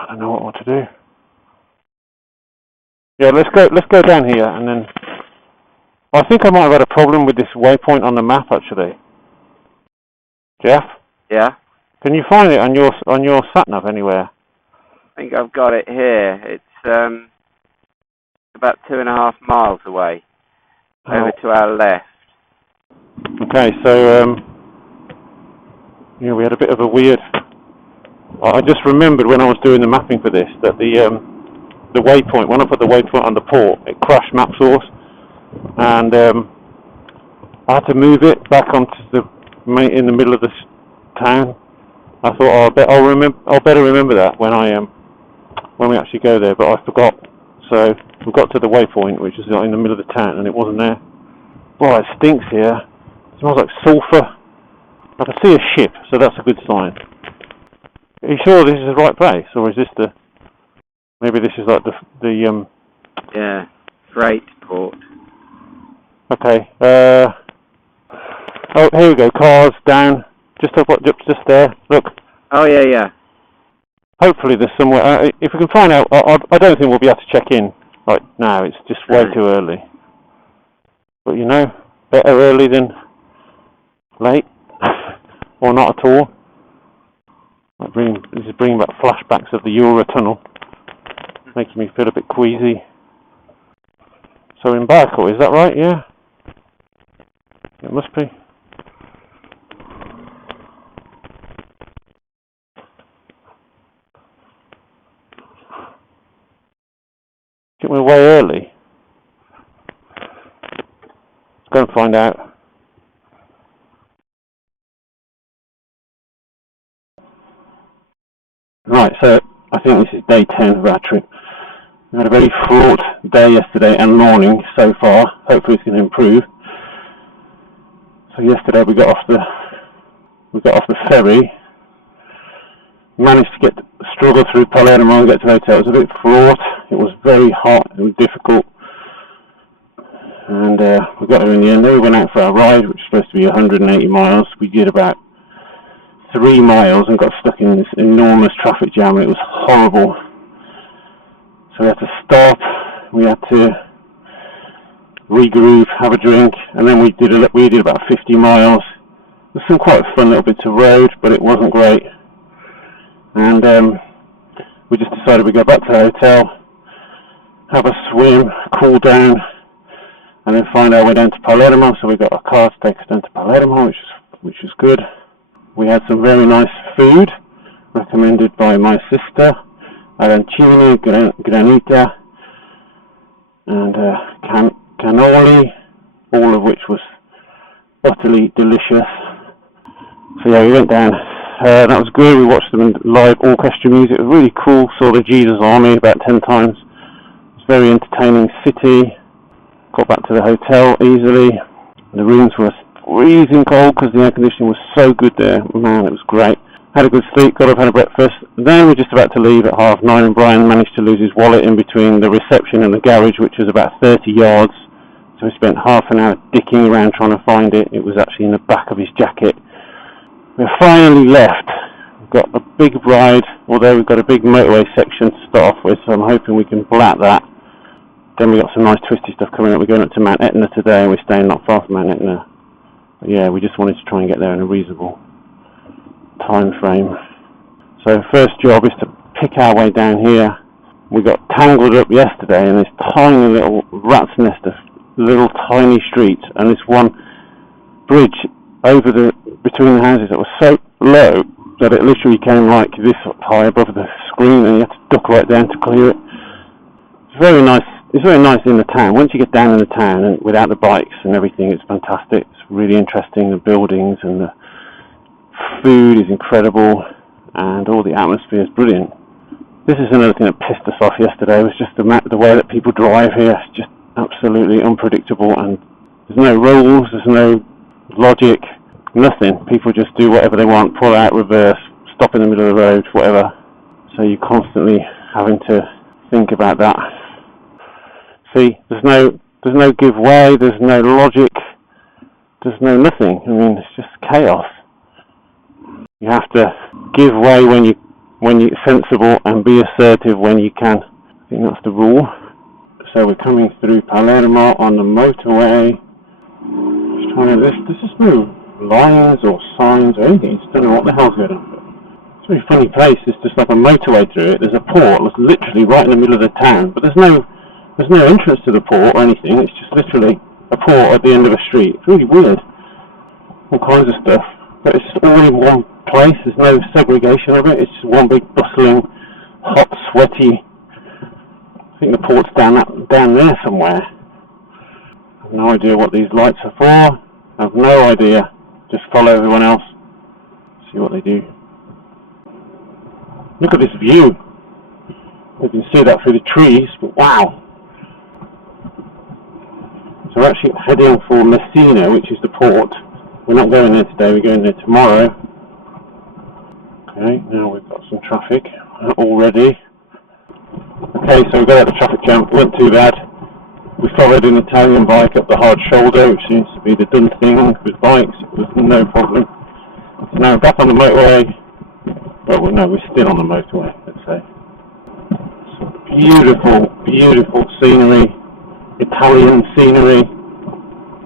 don't know what to do. Yeah, let's go down here, and then I think I might have had a problem with this waypoint on the map actually. Jeff? Yeah? Can you find it on your sat nav anywhere? I think I've got it here. It's about 2.5 miles away. Over to our left. Okay, so yeah, we had a bit of a weird. I just remembered when I was doing the mapping for this that the waypoint, when I put the waypoint on the port, it crashed map source, and I had to move it back onto in the middle of the town. I thought, I'll better remember that when we actually go there, but I forgot. So we got to the waypoint, which is in the middle of the town, and it wasn't there. Boy, it stinks here. It smells like sulphur. I can see a ship, so that's a good sign. Are you sure this is the right place, or is this maybe this is like the yeah, freight port. Okay. Oh, here we go. Cars down, just there. Look. Oh yeah. Hopefully there's somewhere. If we can find out, I don't think we'll be able to check in right now. It's just way too early. But you know, better early than late, or not at all. This is bringing back flashbacks of the Eurotunnel, making me feel a bit queasy. So in Barco, is that right? Yeah, it must be. I think we're way early. Let's go and find out. Right, so I think this is day 10 of our trip. We had a very fraught day yesterday and morning so far. Hopefully it's going to improve. So yesterday we got off the ferry. managed to struggle through Palermo and get to the hotel. It was a bit fraught. It was very hot. It was difficult. And we got there in the end. Then we went out for our ride, which was supposed to be 180 miles. We did about 3 miles and got stuck in this enormous traffic jam. It was horrible. So we had to stop. We had to regroup, have a drink, and then we did about 50 miles. There's some quite fun little bits of road, but it wasn't great. And we just decided we'd go back to the hotel, have a swim, cool down, and then find our way down to Palermo. So we got a car to take us down to Palermo, which was good. We had some very nice food recommended by my sister, arancini, granita, and cannoli, all of which was utterly delicious. So yeah, we went down. That was good. We watched them in live orchestra music. It was really cool. Saw the Jesus Army about 10 times. It was a very entertaining city. Got back to the hotel easily. The rooms were freezing cold because the air conditioning was so good there. Man, it was great. Had a good sleep, got up, had a breakfast. Then we were just about to leave at 9:30, and Brian managed to lose his wallet in between the reception and the garage, which was about 30 yards. So we spent half an hour dicking around trying to find it. It was actually in the back of his jacket. We finally left. We've got a big ride, although we've got a big motorway section to start off with, so I'm hoping we can blat that. Then we've got some nice twisty stuff coming up. We're going up to Mount Etna today, and we're staying not far from Mount Etna. But yeah, we just wanted to try and get there in a reasonable time frame. So first job is to pick our way down here. We got tangled up yesterday in this tiny little rat's nest of little tiny streets, and this one bridge between the houses that was so low that it literally came like this high above the screen, and you had to duck right down to clear it. It's very nice. It's very nice in the town. Once you get down in the town and without the bikes and everything, it's fantastic. It's really interesting. The buildings and the food is incredible, and all the atmosphere is brilliant. This is another thing that pissed us off yesterday. Was just the way that people drive here. It's just absolutely unpredictable, and there's no rules. There's no logic. Nothing. People just do whatever they want, pull out, reverse, stop in the middle of the road, whatever. So you're constantly having to think about that. See, there's no give way, there's no logic, there's no nothing. I mean, it's just chaos. You have to give way when you're sensible and be assertive when you can. I think that's the rule. So we're coming through Palermo on the motorway. Just trying to there's just no lines or signs or anything. Just don't know what the hell's going on. It's a very funny place. There's just like a motorway through it. There's a port. It's literally right in the middle of the town. But there's no entrance to the port or anything. It's just literally a port at the end of a street. It's really weird. All kinds of stuff. But it's just all in one place. There's no segregation of it. It's just one big bustling, hot, sweaty. I think the port's down there somewhere. I have no idea what these lights are for. I have no idea. Just follow everyone else. See what they do. Look at this view. You can see that through the trees, but wow. So we're actually heading for Messina, which is the port. We're not going there today, we're going there tomorrow. Okay, now we've got some traffic already. Okay, so we got out the traffic jam, it wasn't too bad. We followed an Italian bike up the hard shoulder, which seems to be the done thing with bikes. It was no problem. So now we're back on the motorway. Well, no, we're still on the motorway, let's say. Some beautiful, beautiful scenery. Italian scenery.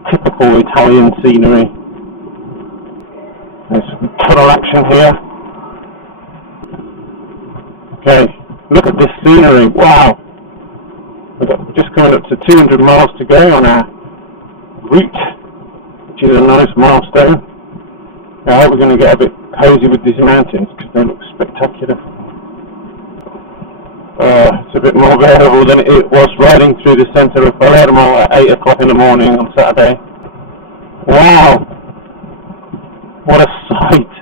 Typical Italian scenery. There's some tunnel action here. Okay, look at this scenery. Wow! We're just coming up to 200 miles to go on our route, which is a nice milestone. I hope we're going to get a bit cozy with these mountains because they look spectacular. It's a bit more bearable than it was riding through the centre of Palermo at 8 o'clock in the morning on Saturday. Wow! What a sight!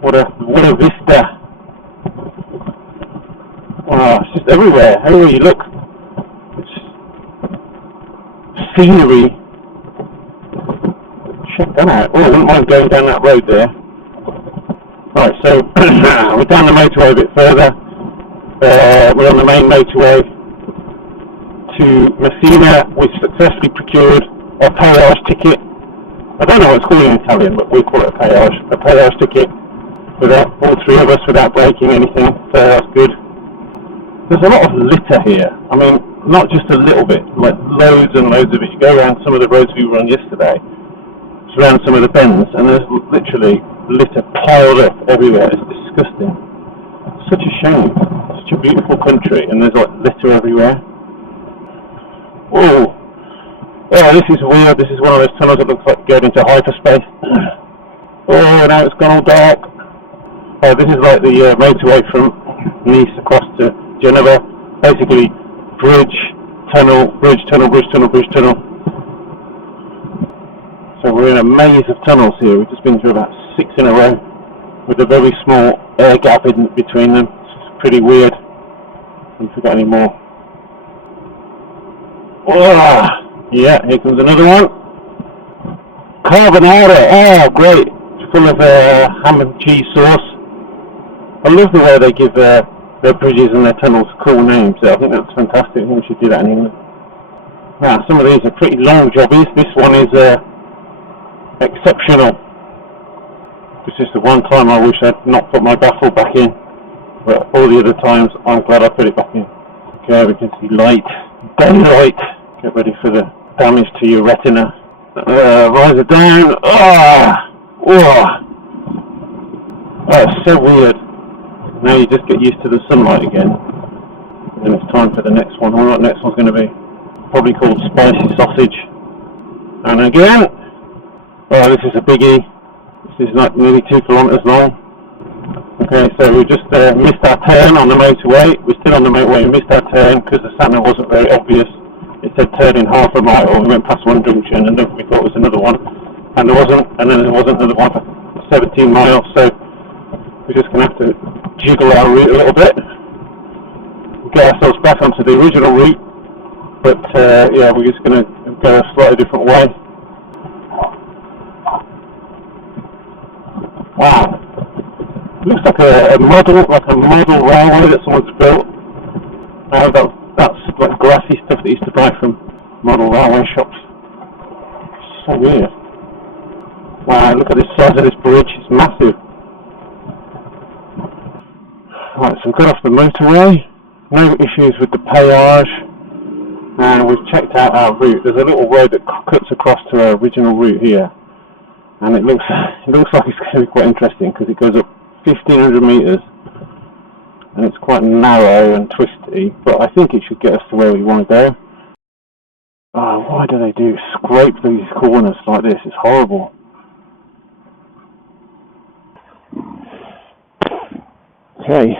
What a vista! Wow, it's just everywhere. Everywhere you look, it's scenery. Check that out. Oh, I wouldn't mind going down that road there. Right, so we're down the motorway a bit further. We're on the main motorway to Messina. We've successfully procured a péage ticket. I don't know what it's called in Italian, but we call it a péage ticket, without all three of us, without breaking anything, so that's good. There's a lot of litter here. I mean, not just a little bit, like loads and loads of it. You go around some of the roads we were on yesterday, around some of the bends, and there's literally litter piled up everywhere. It's disgusting. It's such a shame. Such a beautiful country, and there's like litter everywhere. Whoa! Oh, this is weird. This is one of those tunnels that looks like going into hyperspace. Oh, now it's gone all dark. Oh, this is like the motorway from Nice across to Geneva. Basically, bridge, tunnel, bridge, tunnel, bridge, tunnel, bridge, tunnel. So we're in a maze of tunnels here. We've just been through about 6 in a row with a very small air gap in between them. It's pretty weird. I haven't forgot any more. Oh, yeah, here comes another one. Carbonara. Oh, great. It's full of ham and cheese sauce. I love the way they give their bridges and their tunnels cool names. I think that's fantastic. I think we should do that in England. Now, some of these are pretty long jobbies. This one is exceptional. This is the one time I wish I'd not put my baffle back in, but all the other times I'm glad I put it back in. Okay, we can see light, daylight. Get ready for the damage to your retina. Riser down. Oh, it's so weird. Now you just get used to the sunlight again, and then it's time for the next one. I wonder what the next one's going to be. Probably called spicy sausage. And again. Oh, this is a biggie. This is like nearly 2 kilometres long. Okay, so we just missed our turn on the motorway. We're still on the motorway. We missed our turn because the sat nav wasn't very obvious. It said turn in half a mile. We went past one junction and then we thought it was another one. And there wasn't, and then there wasn't another one for 17 miles. So we're just going to have to jiggle our route a little bit. Get ourselves back onto the original route. But yeah, we're just going to go a slightly different way. Wow, looks like a model railway that someone's built. That's like grassy stuff that you used to buy from model railway shops. So weird. Wow, look at the size of this bridge, it's massive. Right, so we've got off the motorway, no issues with the péage, and we've checked out our route. There's a little road that cuts across to our original route here. And it looks like it's going to be quite interesting because it goes up 1,500 metres and it's quite narrow and twisty, but I think it should get us to where we want to go. Oh, why do they scrape these corners like this? It's horrible. Okay.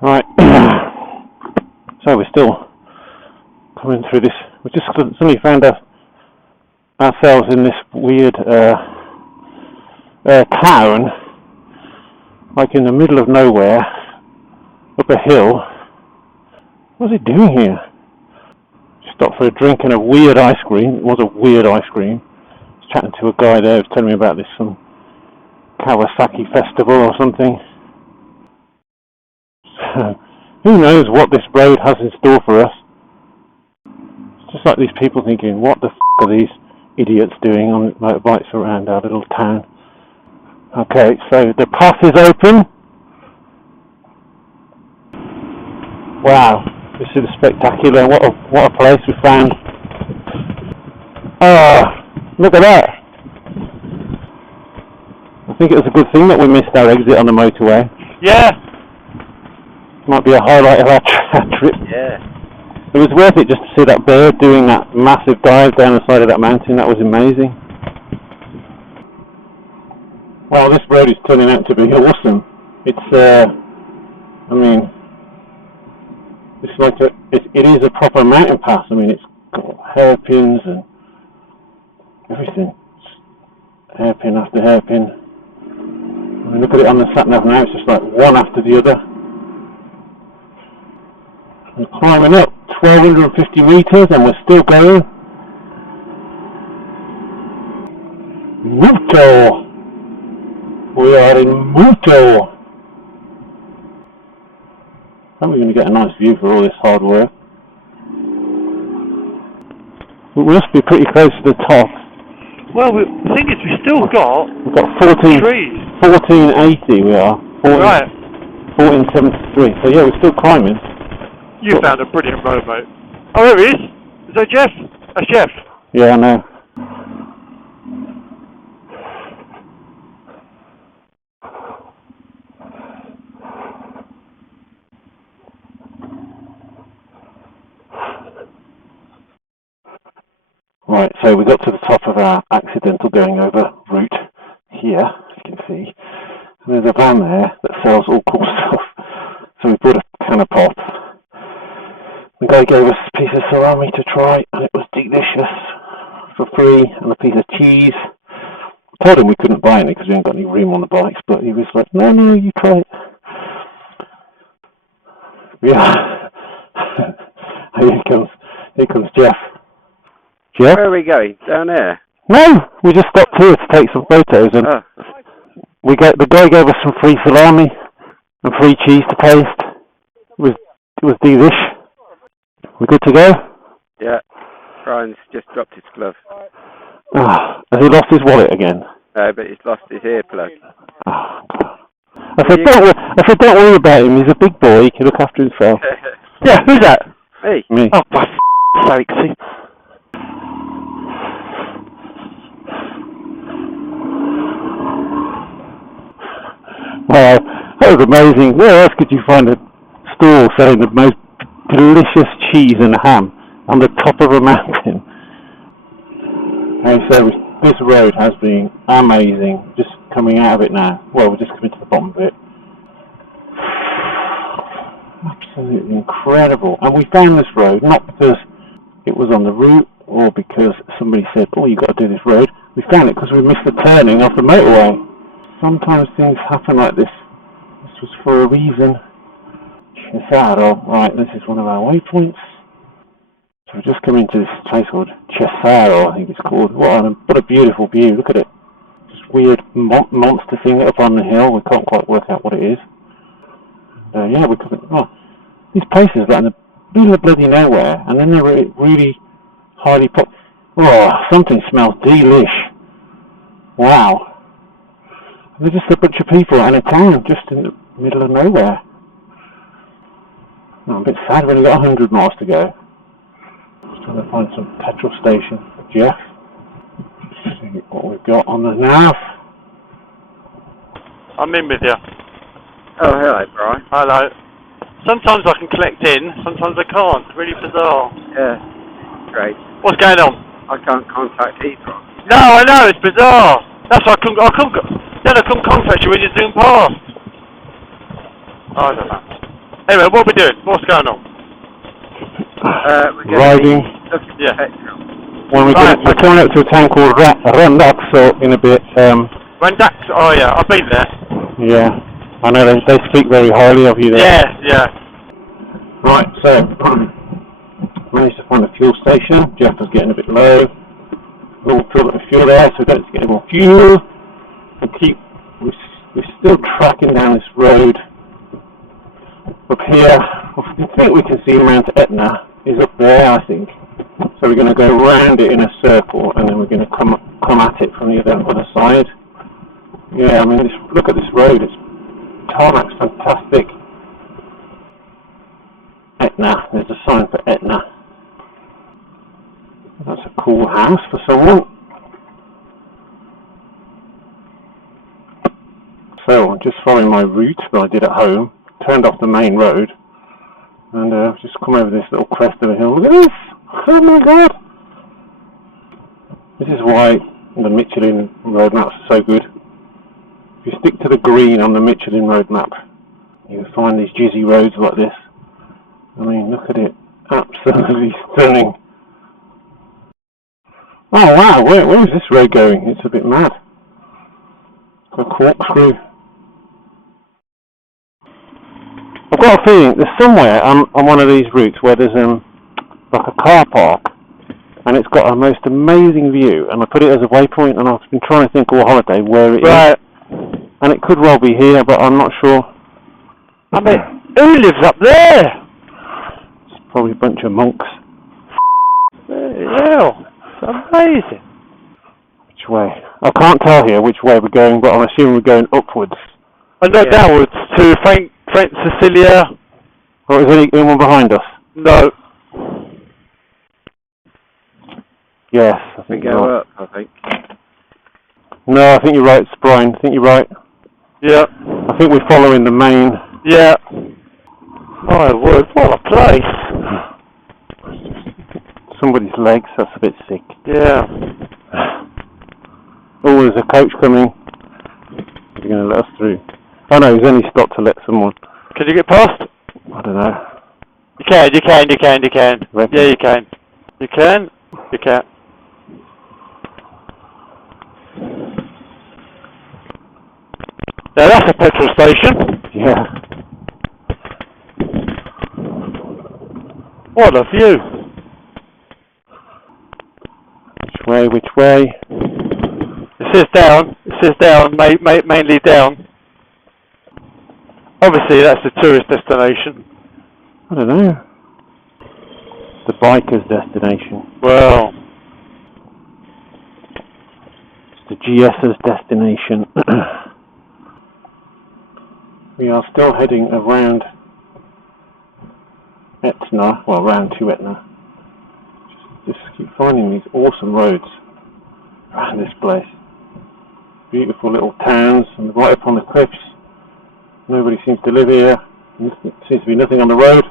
Right. So we're still coming through this. We just suddenly found ourselves in this weird town, like in the middle of nowhere, up a hill. What's it doing here? Stopped for a drink and a weird ice cream. It was a weird ice cream. I was chatting to a guy there who was telling me about this some Kawasaki festival or something. So, who knows what this road has in store for us? Just like these people thinking, what the f*** are these idiots doing on motorbikes around our little town? Okay, so the path is open. Wow, this is spectacular. What a place we found. Oh, look at that. I think it was a good thing that we missed our exit on the motorway. Yeah. Might be a highlight of our trip. Yeah. It was worth it just to see that bird doing that massive dive down the side of that mountain. That was amazing. Well, this road is turning out to be awesome. It's, I mean, it's like it is a proper mountain pass. I mean, it's got hairpins and everything. It's hairpin after hairpin. I mean, look at it on the sat nav now. It's just like one after the other. We're climbing up 1,250 metres and we're still going. Muto. We are in Muto. How are we going to get a nice view for all this hard work? We must be pretty close to the top. Well, the thing is, we've got 14, trees. 1480 we are. 14, Right. 1473. So yeah, we're still climbing. You found a brilliant road, mate. Oh, there he is. Is that Jeff? That's Jeff. Yeah, I know. Right, so we got to the top of our accidental going over route here, as you can see. And there's a van there that sells all cool stuff. So we bought a can of pop. The guy gave us a piece of salami to try, and it was delicious for free, and a piece of cheese. I told him we couldn't buy any because we hadn't got any room on the bikes, but he was like, no, you try it. Yeah. Here comes Jeff. Jeff? Where are we going? Down there? No, we just stopped here to take some photos, and the guy gave us some free salami and free cheese to taste. It was delish. We good to go? Yeah. Brian's just dropped his glove. Oh, has he lost his wallet again? No, but he's lost his earplug. Oh, God. I said, don't worry about him. He's a big boy. He can look after himself. Yeah, who's that? Me. Oh, for sake, see. Wow, that was amazing. Where else could you find a store selling the most delicious cheese and ham on the top of a mountain? And so this road has been amazing. Just coming out of it now. Well, we're just coming to the bottom of it. Absolutely incredible. And we found this road not because it was on the route or because somebody said, oh, you've got to do this road. We found it because we missed the turning off the motorway. Sometimes things happen like this. This was for a reason. Cesaro. Right, this is one of our waypoints. So we're just coming to this place called Cesaro, I think it's called. What a beautiful view. Look at it. This weird monster thing up on the hill. We can't quite work out what it is. Yeah, we're coming. Oh, these places are in the middle of bloody nowhere, and then they're really highly pop. Oh, something smells delish. Wow. There's just a bunch of people in a town just in the middle of nowhere. I'm a bit sad we've only got 100 miles to go. Just trying to find some petrol station for Jeff. See what we've got on the nav. I'm in with you. Oh, hello, Brian. Hello. Sometimes I can collect in, sometimes I can't. It's really bizarre. Yeah. Great. What's going on? I can't contact either. No, I know, it's bizarre. That's why I couldn't contact you when you're zooming past. I don't know. Anyway, what are we doing? What's going on? We're Riding. Yeah. When we're coming up to a town called Randax, so in a bit. Randax? Oh yeah, I've been there. Yeah, I know they speak very highly of you there. Yeah. Right, so managed to find a fuel station. Jeff was getting a bit low. We'll fill up the fuel there, so we don't get any more fuel. We're still tracking down this road. Up here, I think we can see Mount Etna is up there, I think. So we're going to go round it in a circle, and then we're going to come at it from the other side. Yeah, I mean, look at this road. It's tarmac's fantastic. Etna. There's a sign for Etna. That's a cool house for someone. So I'm just following my route that I did at home. Turned off the main road and just come over this little crest of a hill. Look at this! Oh my god! This is why the Michelin road maps are so good. If you stick to the green on the Michelin road map, you find these jizzy roads like this. I mean, look at it. Absolutely stunning. Oh wow, where is this road going? It's a bit mad. Got a corkscrew. I've got a feeling there's somewhere on one of these routes where there's like a car park, and it's got a most amazing view, and I put it as a waypoint, and I've been trying to think all holiday where it is. And it could well be here, but I'm not sure. I mean, who lives up there? It's probably a bunch of monks. Yeah, it's amazing. Which way? I can't tell here which way we're going, but I'm assuming we're going upwards. And not downwards to Frank Sicilia. Or is there anyone behind us? No. Yes, I think We you're go right. up, I think. No, I think you're right, Brian. I think you're right. Yeah. I think we're following the main. Yeah. My word, what a place. Somebody's legs, that's a bit sick. Yeah. Oh, there's a coach coming. They're going to let us through. Oh no, he's only stopped to let someone. Can you get past? I don't know. You can. Reckon. Yeah, you can. You can. Now that's a petrol station. Yeah. What a view. Which way? It says down, mainly down. Obviously that's a tourist destination. I don't know. The biker's destination. Well. It's the GS's destination. We are still heading around Etna, well, round to Etna. Just keep finding these awesome roads around this place. Beautiful little towns, and right up on the cliffs. Nobody seems to live here. There seems to be nothing on the road.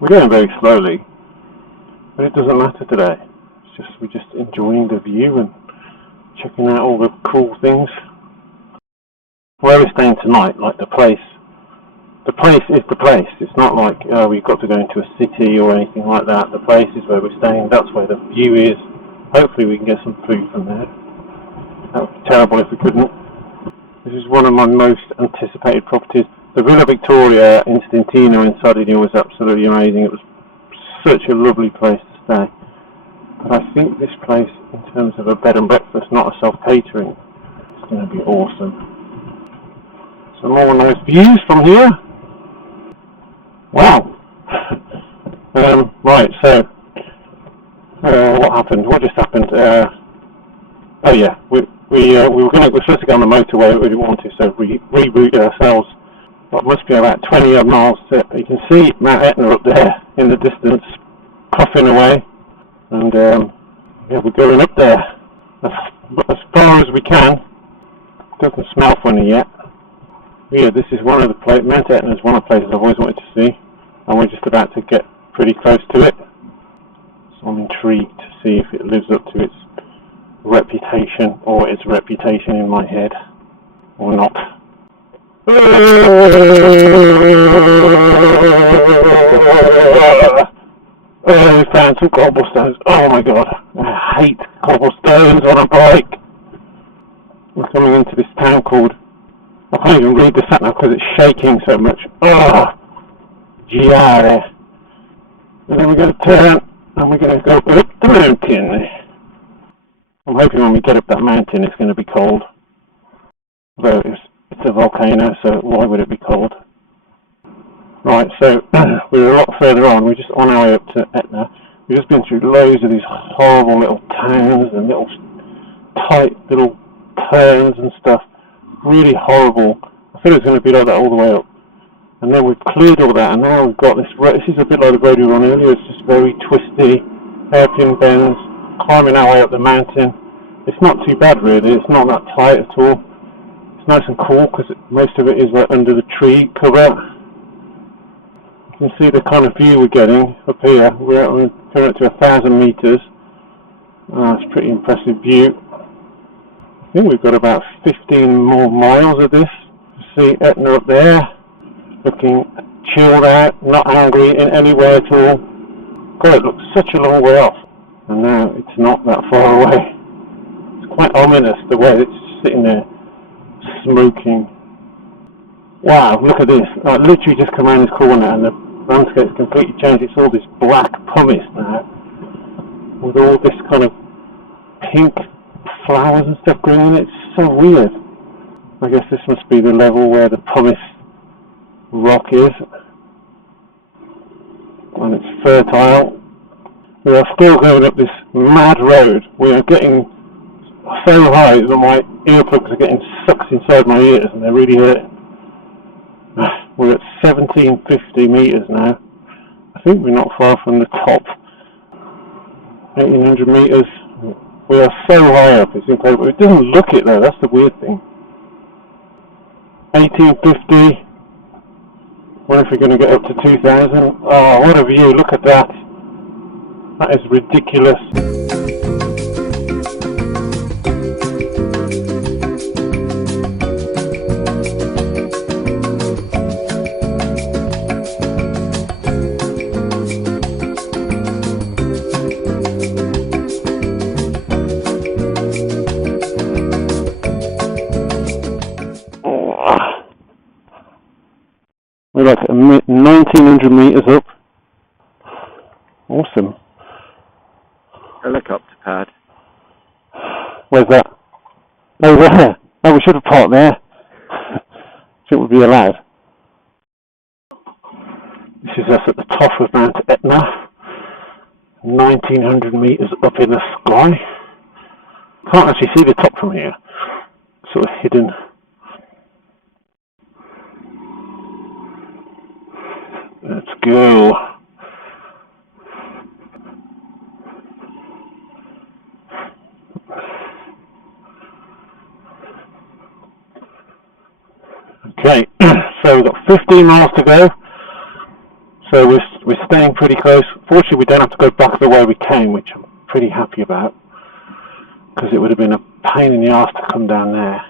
We're going very slowly, but it doesn't matter today. We're just enjoying the view and checking out all the cool things. Where we're staying tonight, like the place is the place. It's not like we've got to go into a city or anything like that. The place is where we're staying. That's where the view is. Hopefully we can get some food from there. That would be terrible if we couldn't. This is one of my most anticipated properties. The Villa Victoria in Stintino in Sardinia was absolutely amazing. It was such a lovely place to stay. But I think this place, in terms of a bed and breakfast, not a self-catering, it's going to be awesome. Some more nice views from here. Wow. Right, so what happened? What just happened? Oh yeah, we're supposed to go on the motorway, but we didn't want to, so we rerouted ourselves. It must be about 20 odd miles. You can see Mount Etna up there in the distance, puffing away, and yeah, we're going up there as far as we can. Doesn't smell funny yet. Yeah, this is one of the places. Mount Etna is one of the places I've always wanted to see, and we're just about to get pretty close to it. So I'm intrigued to see if it lives up to its reputation, or its reputation in my head, or not. We found some cobblestones. Oh my god, I hate cobblestones on a bike. We're coming into this town called, I can't even read the sat nav because it's shaking so much. Giare. And then we're going to turn and we're going to go up the mountain. I'm hoping when we get up that mountain it's going to be cold. Although it's a volcano, so why would it be cold? Right, so we're a lot further on. We're just on our way up to Etna. We've just been through loads of these horrible little towns and little tight little turns and stuff. Really horrible. I thought it was going to be like that all the way up. And then we've cleared all that, and now we've got this road. This is a bit like the road we were on earlier. It's just very twisty, hairpin bends, climbing our way up the mountain. It's not too bad really. It's not that tight at all. It's nice and cool because most of it is like under the tree cover. You can see the kind of view we're getting up here. We're coming up to 1,000 meters. It's a pretty impressive view. I think we've got about 15 more miles of this. See Etna up there, looking chilled out, not angry in any way at all. God, it looks such a long way off, and now it's not that far away. It's quite ominous the way it's sitting there, smoking. Wow, look at this. I literally just come around this corner and the landscape's completely changed. It's all this black pumice now. with all this kind of pink flowers and stuff growing in it. It's so weird. I guess this must be the level where the pumice rock is, and it's fertile. We are still going up this mad road. We are getting so high that my earplugs are getting sucked inside my ears and they're really hurting. We're at 1750 metres now. I think we're not far from the top. 1800 metres. We are so high up, it's incredible. It doesn't look it though, that's the weird thing. 1850. What if we're going to get up to 2000? Oh, what a view, look at that. That is ridiculous. We're like 1900 metres up. Awesome. Helicopter pad. Where's that? Oh, there. Oh, we should have parked there. Think we'd be allowed. This is us at the top of Mount Etna. 1900 metres up in the sky. Can't actually see the top from here. Sort of hidden. Let's go. Okay, so we've got 15 miles to go. So we're staying pretty close. Fortunately, we don't have to go back the way we came, which I'm pretty happy about, because it would have been a pain in the arse to come down there.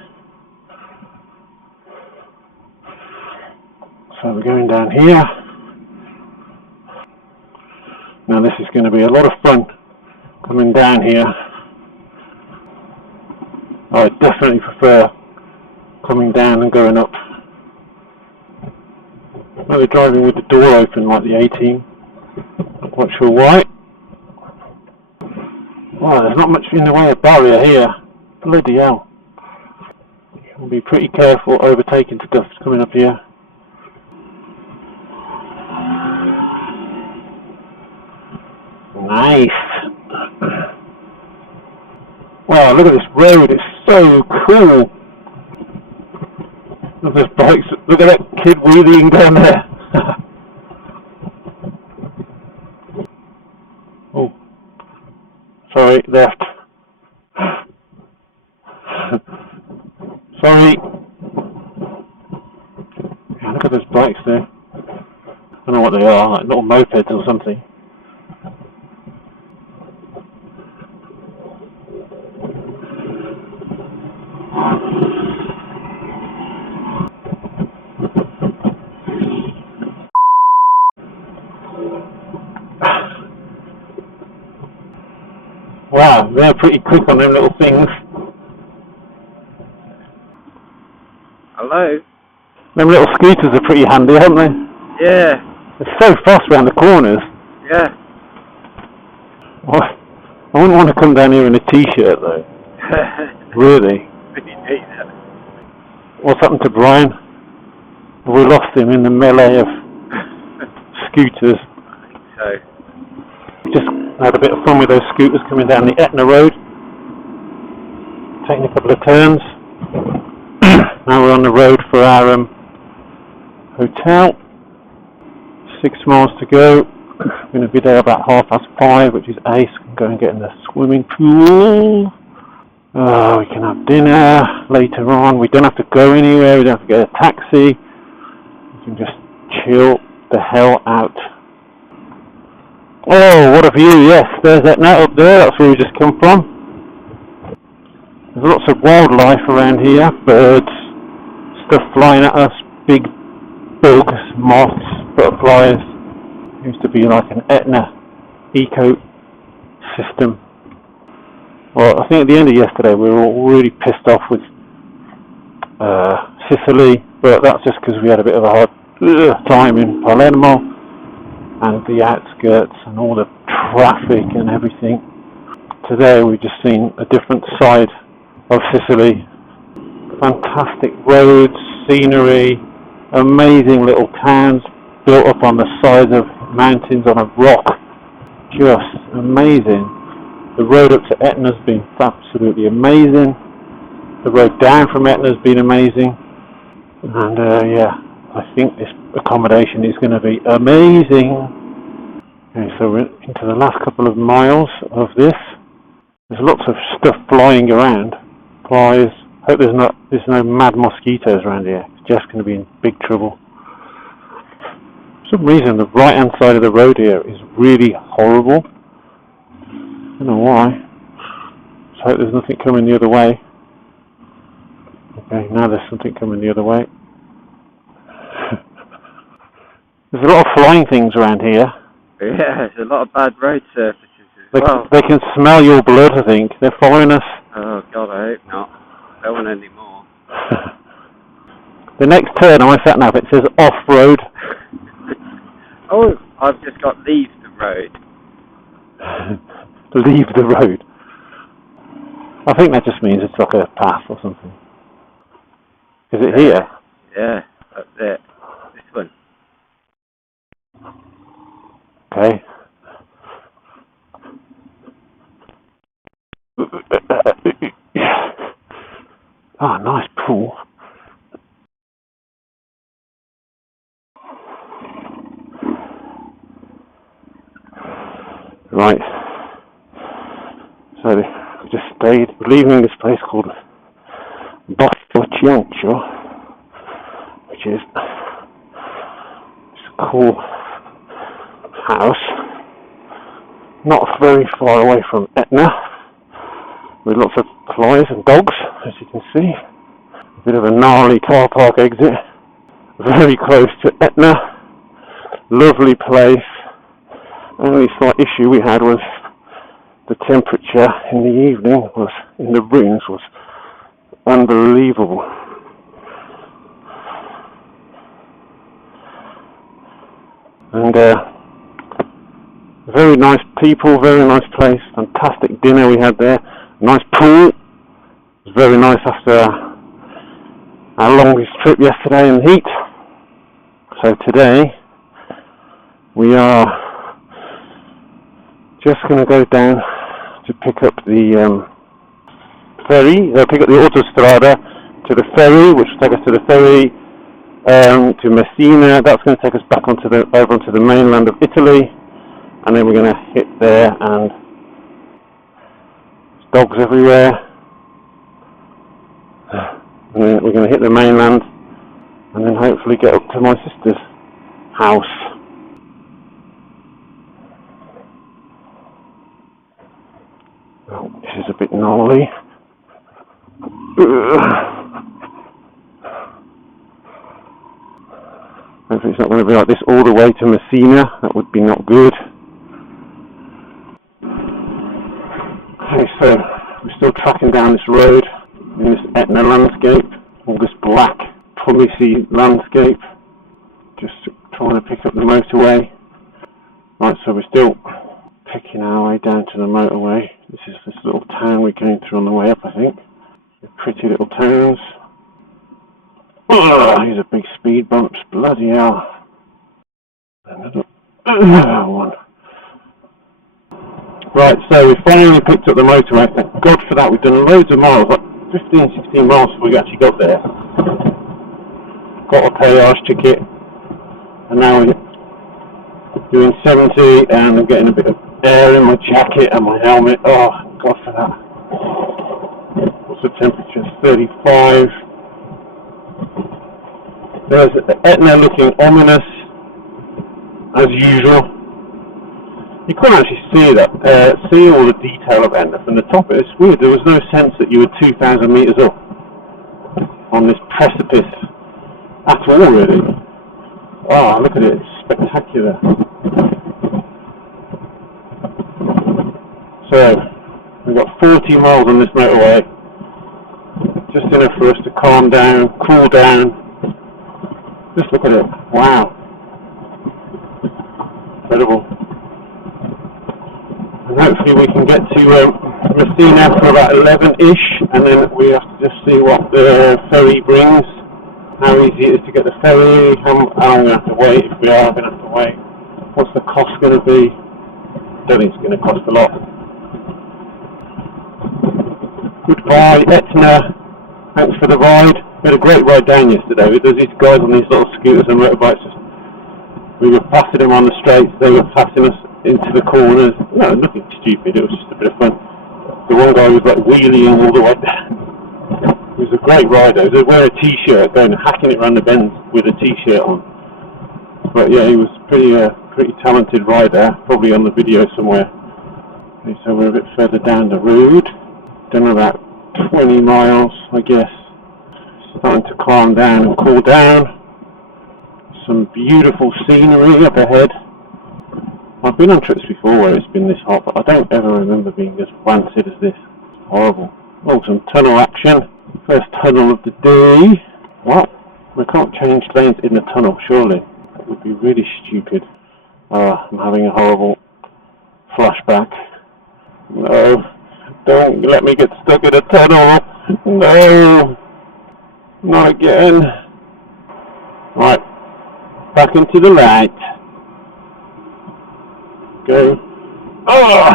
So we're going down here. Now this is going to be a lot of fun coming down here. I definitely prefer coming down and going up. Now we're driving with the door open like the 18. Not quite sure why. Wow, there's not much in the way of barrier here. Bloody hell. You'll be pretty careful overtaking stuff coming up here. Nice. Wow, look at this road, it's so cool. Look at those bikes, look at that kid wheeling down there. Oh, sorry, left. Sorry. Yeah, look at those bikes there. I don't know what they are, like little mopeds or something. Wow, they're pretty quick on them little things. Hello? Them little scooters are pretty handy, aren't they? Yeah. They're so fast around the corners. Yeah. I wouldn't want to come down here in a t-shirt though. Really? What's happened to Brian? We lost him in the melee of scooters. I think so. Just had a bit of fun with those scooters coming down the Etna Road. Taking a couple of turns. Now we're on the road for our hotel. 6 miles to go. We're going to be there about 5:30, which is ace. We can go and get in the swimming pool. We can have dinner later on. We don't have to go anywhere. We don't have to get a taxi. We can just chill the hell out. Oh, what a view. Yes, there's Etna up there. That's where we just come from. There's lots of wildlife around here. Birds, stuff flying at us. Big bugs, moths, butterflies. Seems to be like an Etna ecosystem. Well, I think at the end of yesterday we were all really pissed off with Sicily, but that's just because we had a bit of a hard time in Palermo and the outskirts and all the traffic and everything. today we've just seen a different side of Sicily. Fantastic roads, scenery, amazing little towns built up on the sides of mountains on a rock. Just amazing. The road up to Etna's been absolutely amazing. The road down from Etna's been amazing. And yeah, I think this accommodation is going to be amazing. Okay, so we're into the last couple of miles of this. There's lots of stuff flying around. Flies. Hope there's no mad mosquitoes around here. It's just going to be in big trouble. For some reason, the right-hand side of the road here is really horrible. I don't know why. Just hope there's nothing coming the other way. Okay, now there's something coming the other way. There's a lot of flying things around here. Yeah, there's a lot of bad road surfaces as well. They can smell your blood, I think. They're following us. Oh God, I hope not. I don't want any more. The next turn on my sat nav, it says off-road. Oh, I've just got leave the road. Leave the road. I think that just means it's like a path or something. Is it here? Yeah, that's it. This one. Okay. Ah, nice pool. Right. So we just stayed, leaving this place called Bocciancio, which is a cool house, not very far away from Etna, with lots of flies and dogs, as you can see. A bit of a gnarly car park exit, very close to Etna. Lovely place. Only slight issue we had was the temperature in the evening in the rooms was unbelievable. And very nice people, very nice place, fantastic dinner we had there, nice pool. It was very nice after our longest trip yesterday in the heat. So today we are just going to go down to pick up the ferry, pick up the autostrada to the ferry, which will take us to the ferry to Messina. That's going to take us back over onto the mainland of Italy, and then we're going to hit there, and there's dogs everywhere, and then we're going to hit the mainland, and then hopefully get up to my sister's house. Oh, this is a bit gnarly. Hopefully it's not going to be like this all the way to Messina. That would be not good. Okay, so we're still tracking down this road in this Etna landscape, all this black, pumicy landscape, just trying to pick up the motorway. Right, so we're still picking our way down to the motorway. This is this little town we're going through on the way up, I think. They're pretty little towns. Oh, these are big speed bumps, bloody hell. Another one. Right, so we finally picked up the motorway. Thank God for that. We've done loads of miles, like 15, 16 miles before we actually got there. Got a pay arse ticket, and now we're doing 70, and I'm getting a bit of air in my jacket and my helmet. Oh, God for that. What's the temperature? 35. There's Etna looking ominous, as usual. You can't actually see all the detail of Etna from the top. It's weird. There was no sense that you were 2,000 meters up on this precipice at all, really. Oh, look at it. It's spectacular. So, we've got 40 miles on this motorway. Just enough for us to calm down, cool down. Just look at it. Wow. Incredible. And hopefully we can get to Messina for about 11-ish, and then we have to just see what the ferry brings, how easy it is to get the ferry, how long we're going to have to wait, if we are going to have to wait, what's the cost going to be. I don't think it's going to cost a lot. Goodbye Etna, thanks for the ride. We had a great ride down yesterday. There's these guys on these little scooters and motorbikes. We were passing them on the straights, they were passing us into the corners. No, nothing stupid, it was just a bit of fun. The one guy was like wheeling all the way down. It was a great ride though. He was wearing a t-shirt, going hacking it around the bends with a t-shirt on. But yeah, he was pretty talented rider, probably on the video somewhere. Okay, so we're a bit further down the road. Done about 20 miles, I guess. Starting to calm down and cool down. Some beautiful scenery up ahead. I've been on trips before where it's been this hot, but I don't ever remember being as rancid as this. It's horrible. Oh, some tunnel action. First tunnel of the day. What? We can't change lanes in the tunnel, surely. That would be really stupid. I'm having a horrible flashback. No, don't let me get stuck in a tunnel. No, not again. Right, back into the light. Go. Oh!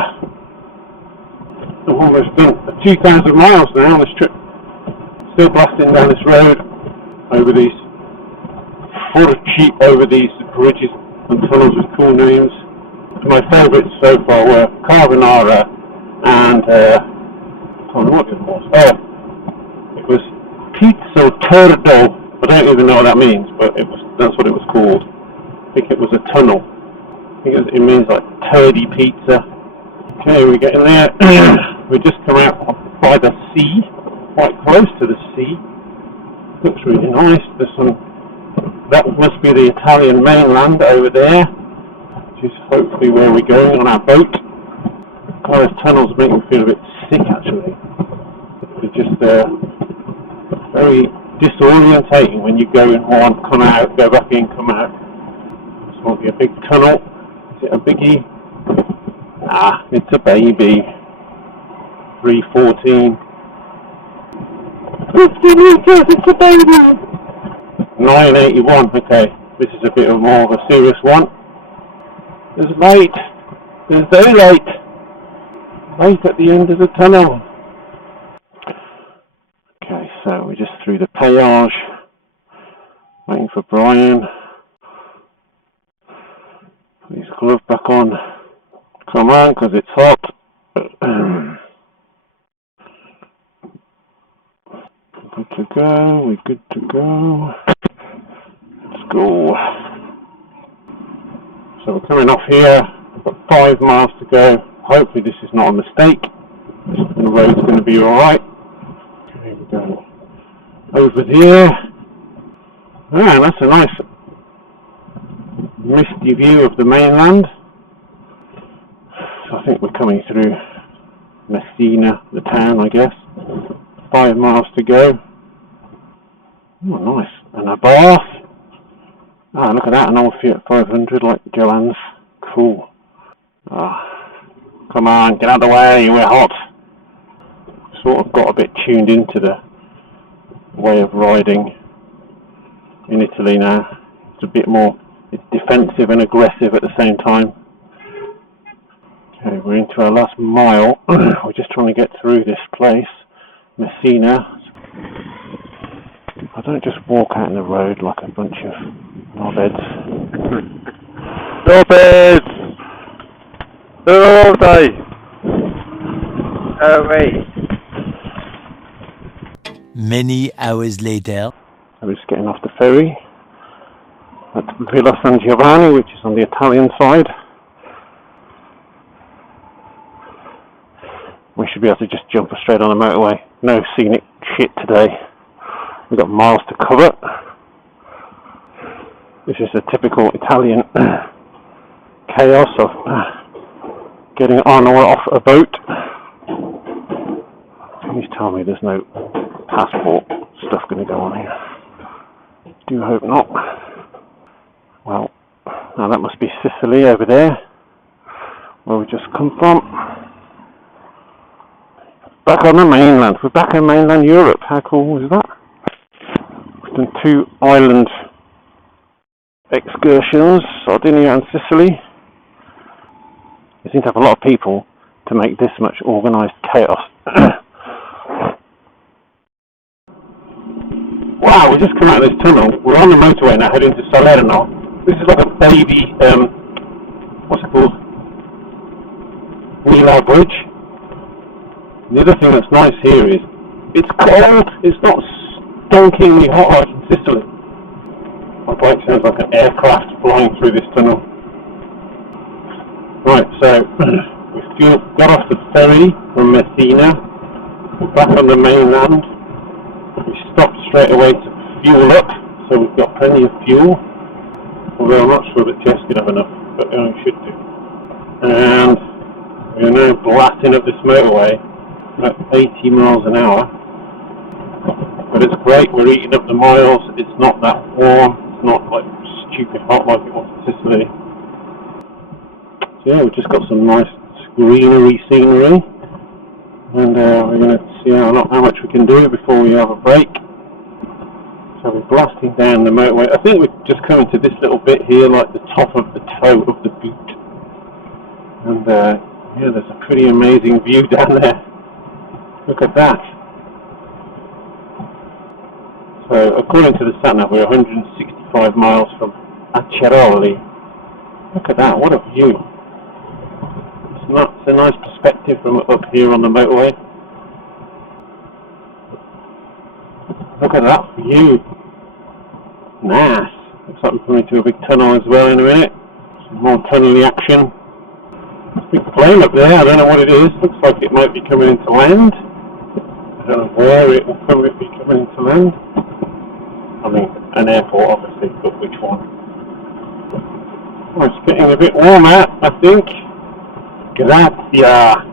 I've almost done 2,000 miles now on this trip. Still blasting down this road over these over these bridges and tunnels with cool names. My favourites so far were Carbonara and I can't remember what it was. Oh, it was Pizzo Turdo. I don't even know what that means, but that's what it was called. I think it was a tunnel. I think it means like turdy pizza. Okay, we're getting there. We just come out by the sea, quite close to the sea. Looks really nice. There's that must be the Italian mainland over there, which is hopefully where we're going on our boat. God, those tunnels make me feel a bit sick actually. They're just very disorientating when you go in one, come out, go back in, come out. This won't be a big tunnel. Is it a biggie? Nah, it's a baby. 314. 50 meters, it's a baby! 981, okay. This is a bit more of a serious one. There's light. There's daylight. Light at the end of the tunnel. Okay, so we're just through the péage. Waiting for Brian. Put his glove back on. Come on, because it's hot. Good to go, we're good to go. Let's go. So we're coming off here. We've got 5 miles to go. Hopefully this is not a mistake. The road's going to be alright. Okay, we're going over there. Ah, that's a nice misty view of the mainland. So I think we're coming through Messina, the town, I guess. 5 miles to go. Oh, nice. And a bath. Ah, look at that, an old Fiat 500 like Joanne's. Cool. Ah, come on, get out of the way, we're hot. Sort of got a bit tuned into the way of riding in Italy now. It's a bit more, it's defensive and aggressive at the same time. Okay, we're into our last mile. We're just trying to get through this place, Messina. I don't just walk out in the road like a bunch of knobheads. Knobheads! Who are they? Oh wait. Many hours later. We're just getting off the ferry at Villa San Giovanni, which is on the Italian side. We should be able to just jump straight on the motorway. No scenic shit today. We've got miles to cover. This is a typical Italian chaos of getting on or off a boat. Please tell me there's no passport stuff going to go on here. Do hope not. Well, now that must be Sicily over there, where we just come from. back on the mainland. We're back in mainland Europe. How cool is that? We've done 2 island excursions, Sardinia and Sicily. They seem to have a lot of people to make this much organised chaos. Wow, we just come out of this tunnel. We're on the motorway now, heading to Salerno. This is like a baby, what's it called? Wheeler Bridge. The other thing that's nice here is it's cold. It's not stonkingly hot like in Sicily. My bike sounds like an aircraft flying through this tunnel. Right, so we got off the ferry from Messina. We're back on the mainland. We stopped straight away to fuel up, so we've got plenty of fuel. Although I'm not sure that Jess could have enough, but we should do. And we're now blasting up this motorway at 80 miles an hour. But it's great, we're eating up the miles, it's not that warm, it's not like stupid hot like it was in Sicily. So yeah, we've just got some nice greenery scenery. And we're going to see how much we can do before we have a break. So we're blasting down the motorway. I think we're just coming to this little bit here, like the top of the toe of the boot. And yeah, there's a pretty amazing view down there. Look at that. So according to the sat-nav, we're 165 miles from Aceroli. Look at that, what a view. It's a nice perspective from up here on the motorway. Look at that view. Nice. Looks like we're coming to a big tunnel as well in a minute. Some more tunnelly action. Big plane up there, I don't know what it is. Looks like it might be coming into land. I don't know where it will be coming into land. I mean, an airport obviously, but which one? Oh, it's getting a bit warmer, I think. Grazia.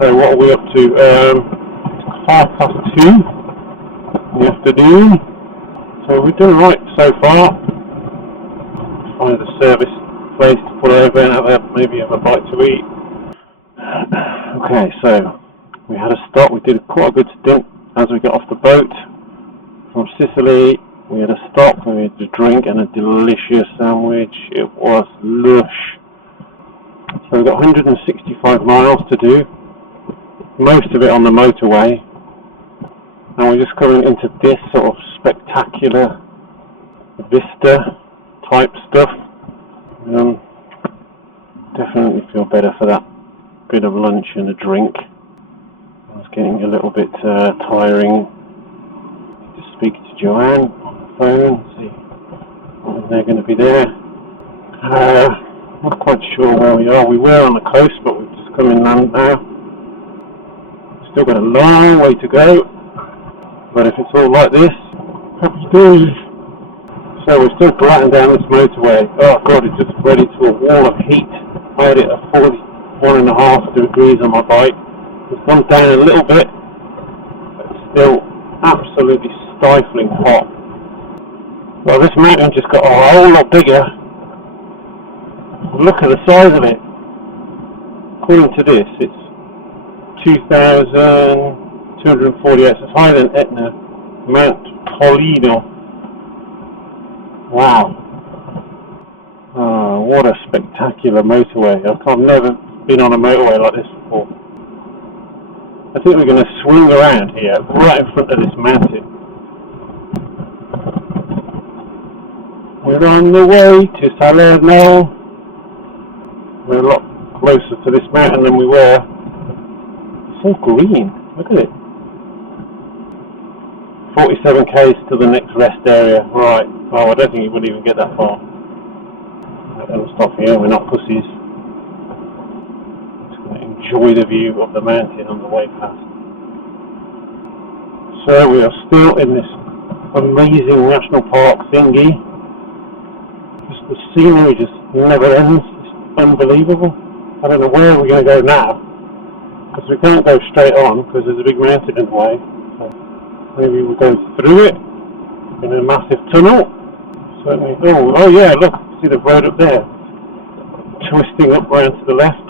So what are we up to? It's 2:30 in the afternoon. So we've done right so far. Find a service place to pull over and maybe have a bite to eat. Okay, so we had a stop. We did quite a good stint as we got off the boat from Sicily. We had a stop and we had a drink and a delicious sandwich. It was lush. So we've got 165 miles to do, most of it on the motorway, and we're just coming into this sort of spectacular vista type stuff. Definitely feel better for that bit of lunch and a drink. It's getting a little bit tiring. Just speak to Joanne on the phone, see when they're going to be there. Not quite sure where we are. We were on the coast, but we've just come inland now. Still got a long way to go, but if it's all like this, happy days. So we're still gliding down this motorway. Oh god, it's just ready to a wall of heat. I had it at 41.5 degrees on my bike. It's gone down a little bit, but it's still absolutely stifling hot. Well, this mountain just got a whole lot bigger. Look at the size of it. According to this, it's 2,248. It's higher than Etna, Mount Pollino. Wow. Oh, what a spectacular motorway. I've never been on a motorway like this before. I think we're going to swing around here, right in front of this mountain. We're on the way to Salerno. We're a lot closer to this mountain than we were. It's so green, look at it. 47 k's to the next rest area. Right, oh, I don't think you would even get that far. We'll stop here, we're not pussies. Just going to enjoy the view of the mountain on the way past. So we are still in this amazing national park thingy. Just the scenery just never ends. Unbelievable. I don't know where we're going to go now, because we can't go straight on because there's a big mountain in the way. So maybe we'll go through it in a massive tunnel. Certainly. Oh yeah, look, see the road up there, twisting up round to the left.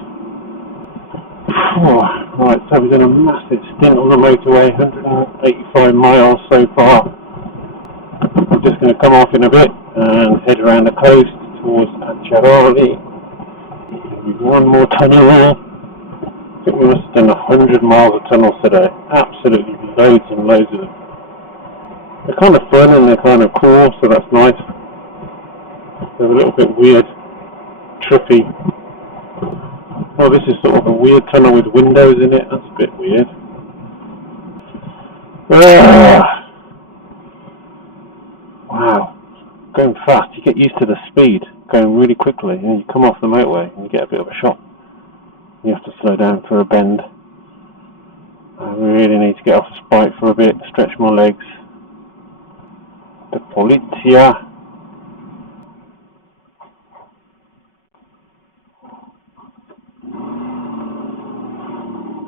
Right, so we've done a massive stint on the motorway, 185 miles so far. We're just going to come off in a bit and head around the coast towards Acciaroli. We've one more tunnel there. I think we must have done 100 miles of tunnels today. Absolutely loads and loads of them. They're kind of fun and they're kind of cool, so that's nice. They're a little bit weird, trippy. Oh, this is sort of a weird tunnel with windows in it. That's a bit weird. Wow. Going fast, you get used to the speed, going really quickly, and you come off the motorway and you get a bit of a shock. You have to slow down for a bend. I really need to get off this bike for a bit, stretch my legs. The polizia.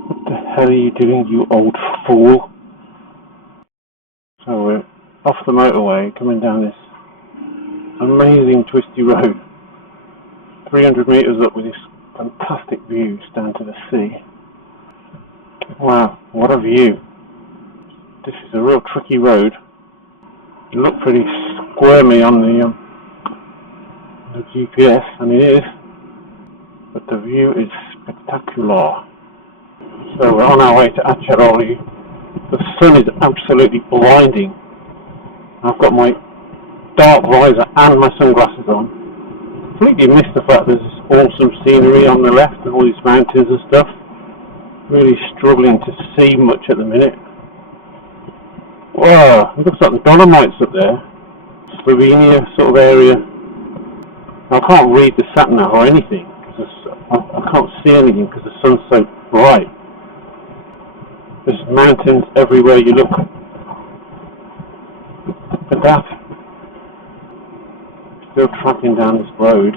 What the hell are you doing, you old fool? So we're off the motorway, coming down this amazing twisty road. 300 metres up with this fantastic views down to the sea. Wow, what a view. This is a real tricky road. It looked pretty squirmy on the GPS, and it is, but the view is spectacular. So we're on our way to Acciaroli. The sun is absolutely blinding. I've got my dark visor and my sunglasses on. Completely missed the fact there's this awesome scenery on the left and all these mountains and stuff. Really struggling to see much at the minute. Wow, it looks like the Dolomites up there. Sardinia sort of area. I can't read the sat nav or anything because I can't see anything because the sun's so bright. There's mountains everywhere you look. Look at that. Still tracking down this road.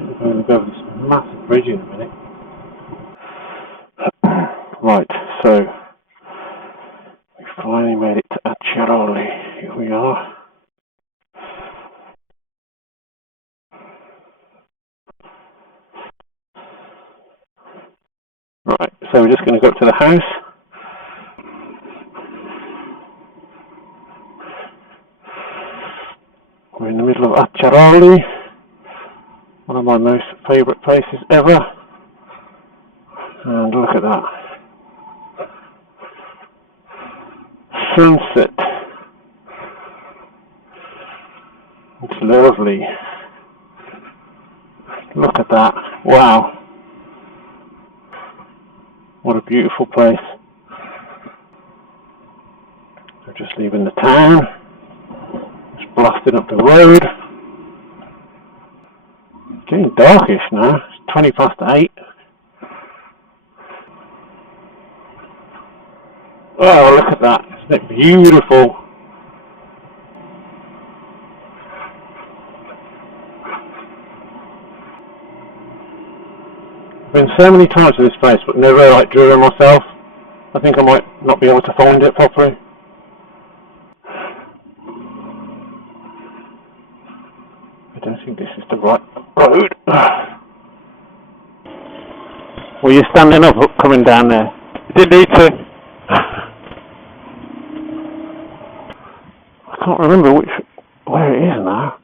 We're going to go over this massive bridge in a minute. Right, so we finally made it to Acciaroli. Here we are. Right, so we're just going to go up to the house. We're in the middle of Acciaroli, one of my most favourite places ever. And look at that. Sunset. It's lovely. Look at that. Wow. What a beautiful place. We're just leaving the town. Just blasting up the road. It's getting darkish now. It's 20 past 8. Oh, look at that. Isn't it beautiful? I've been so many times to this place, but never like driven myself. I think I might not be able to find it properly. I don't think this is the right road. Were you standing up coming down there? You didn't need to. I can't remember where it is now.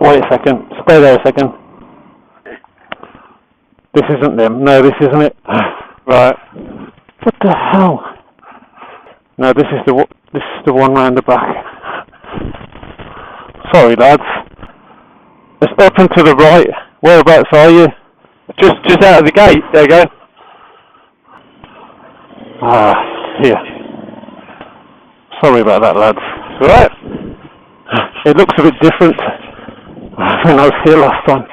Wait a second. Stay there a second. This isn't them. No, this isn't it. Right. What the hell? No, this is the one round the back. Sorry, lads. It's up and to the right. Whereabouts are you? Just out of the gate. There you go. Ah, here. Sorry about that, lads. Alright. It looks a bit different when I was here last time.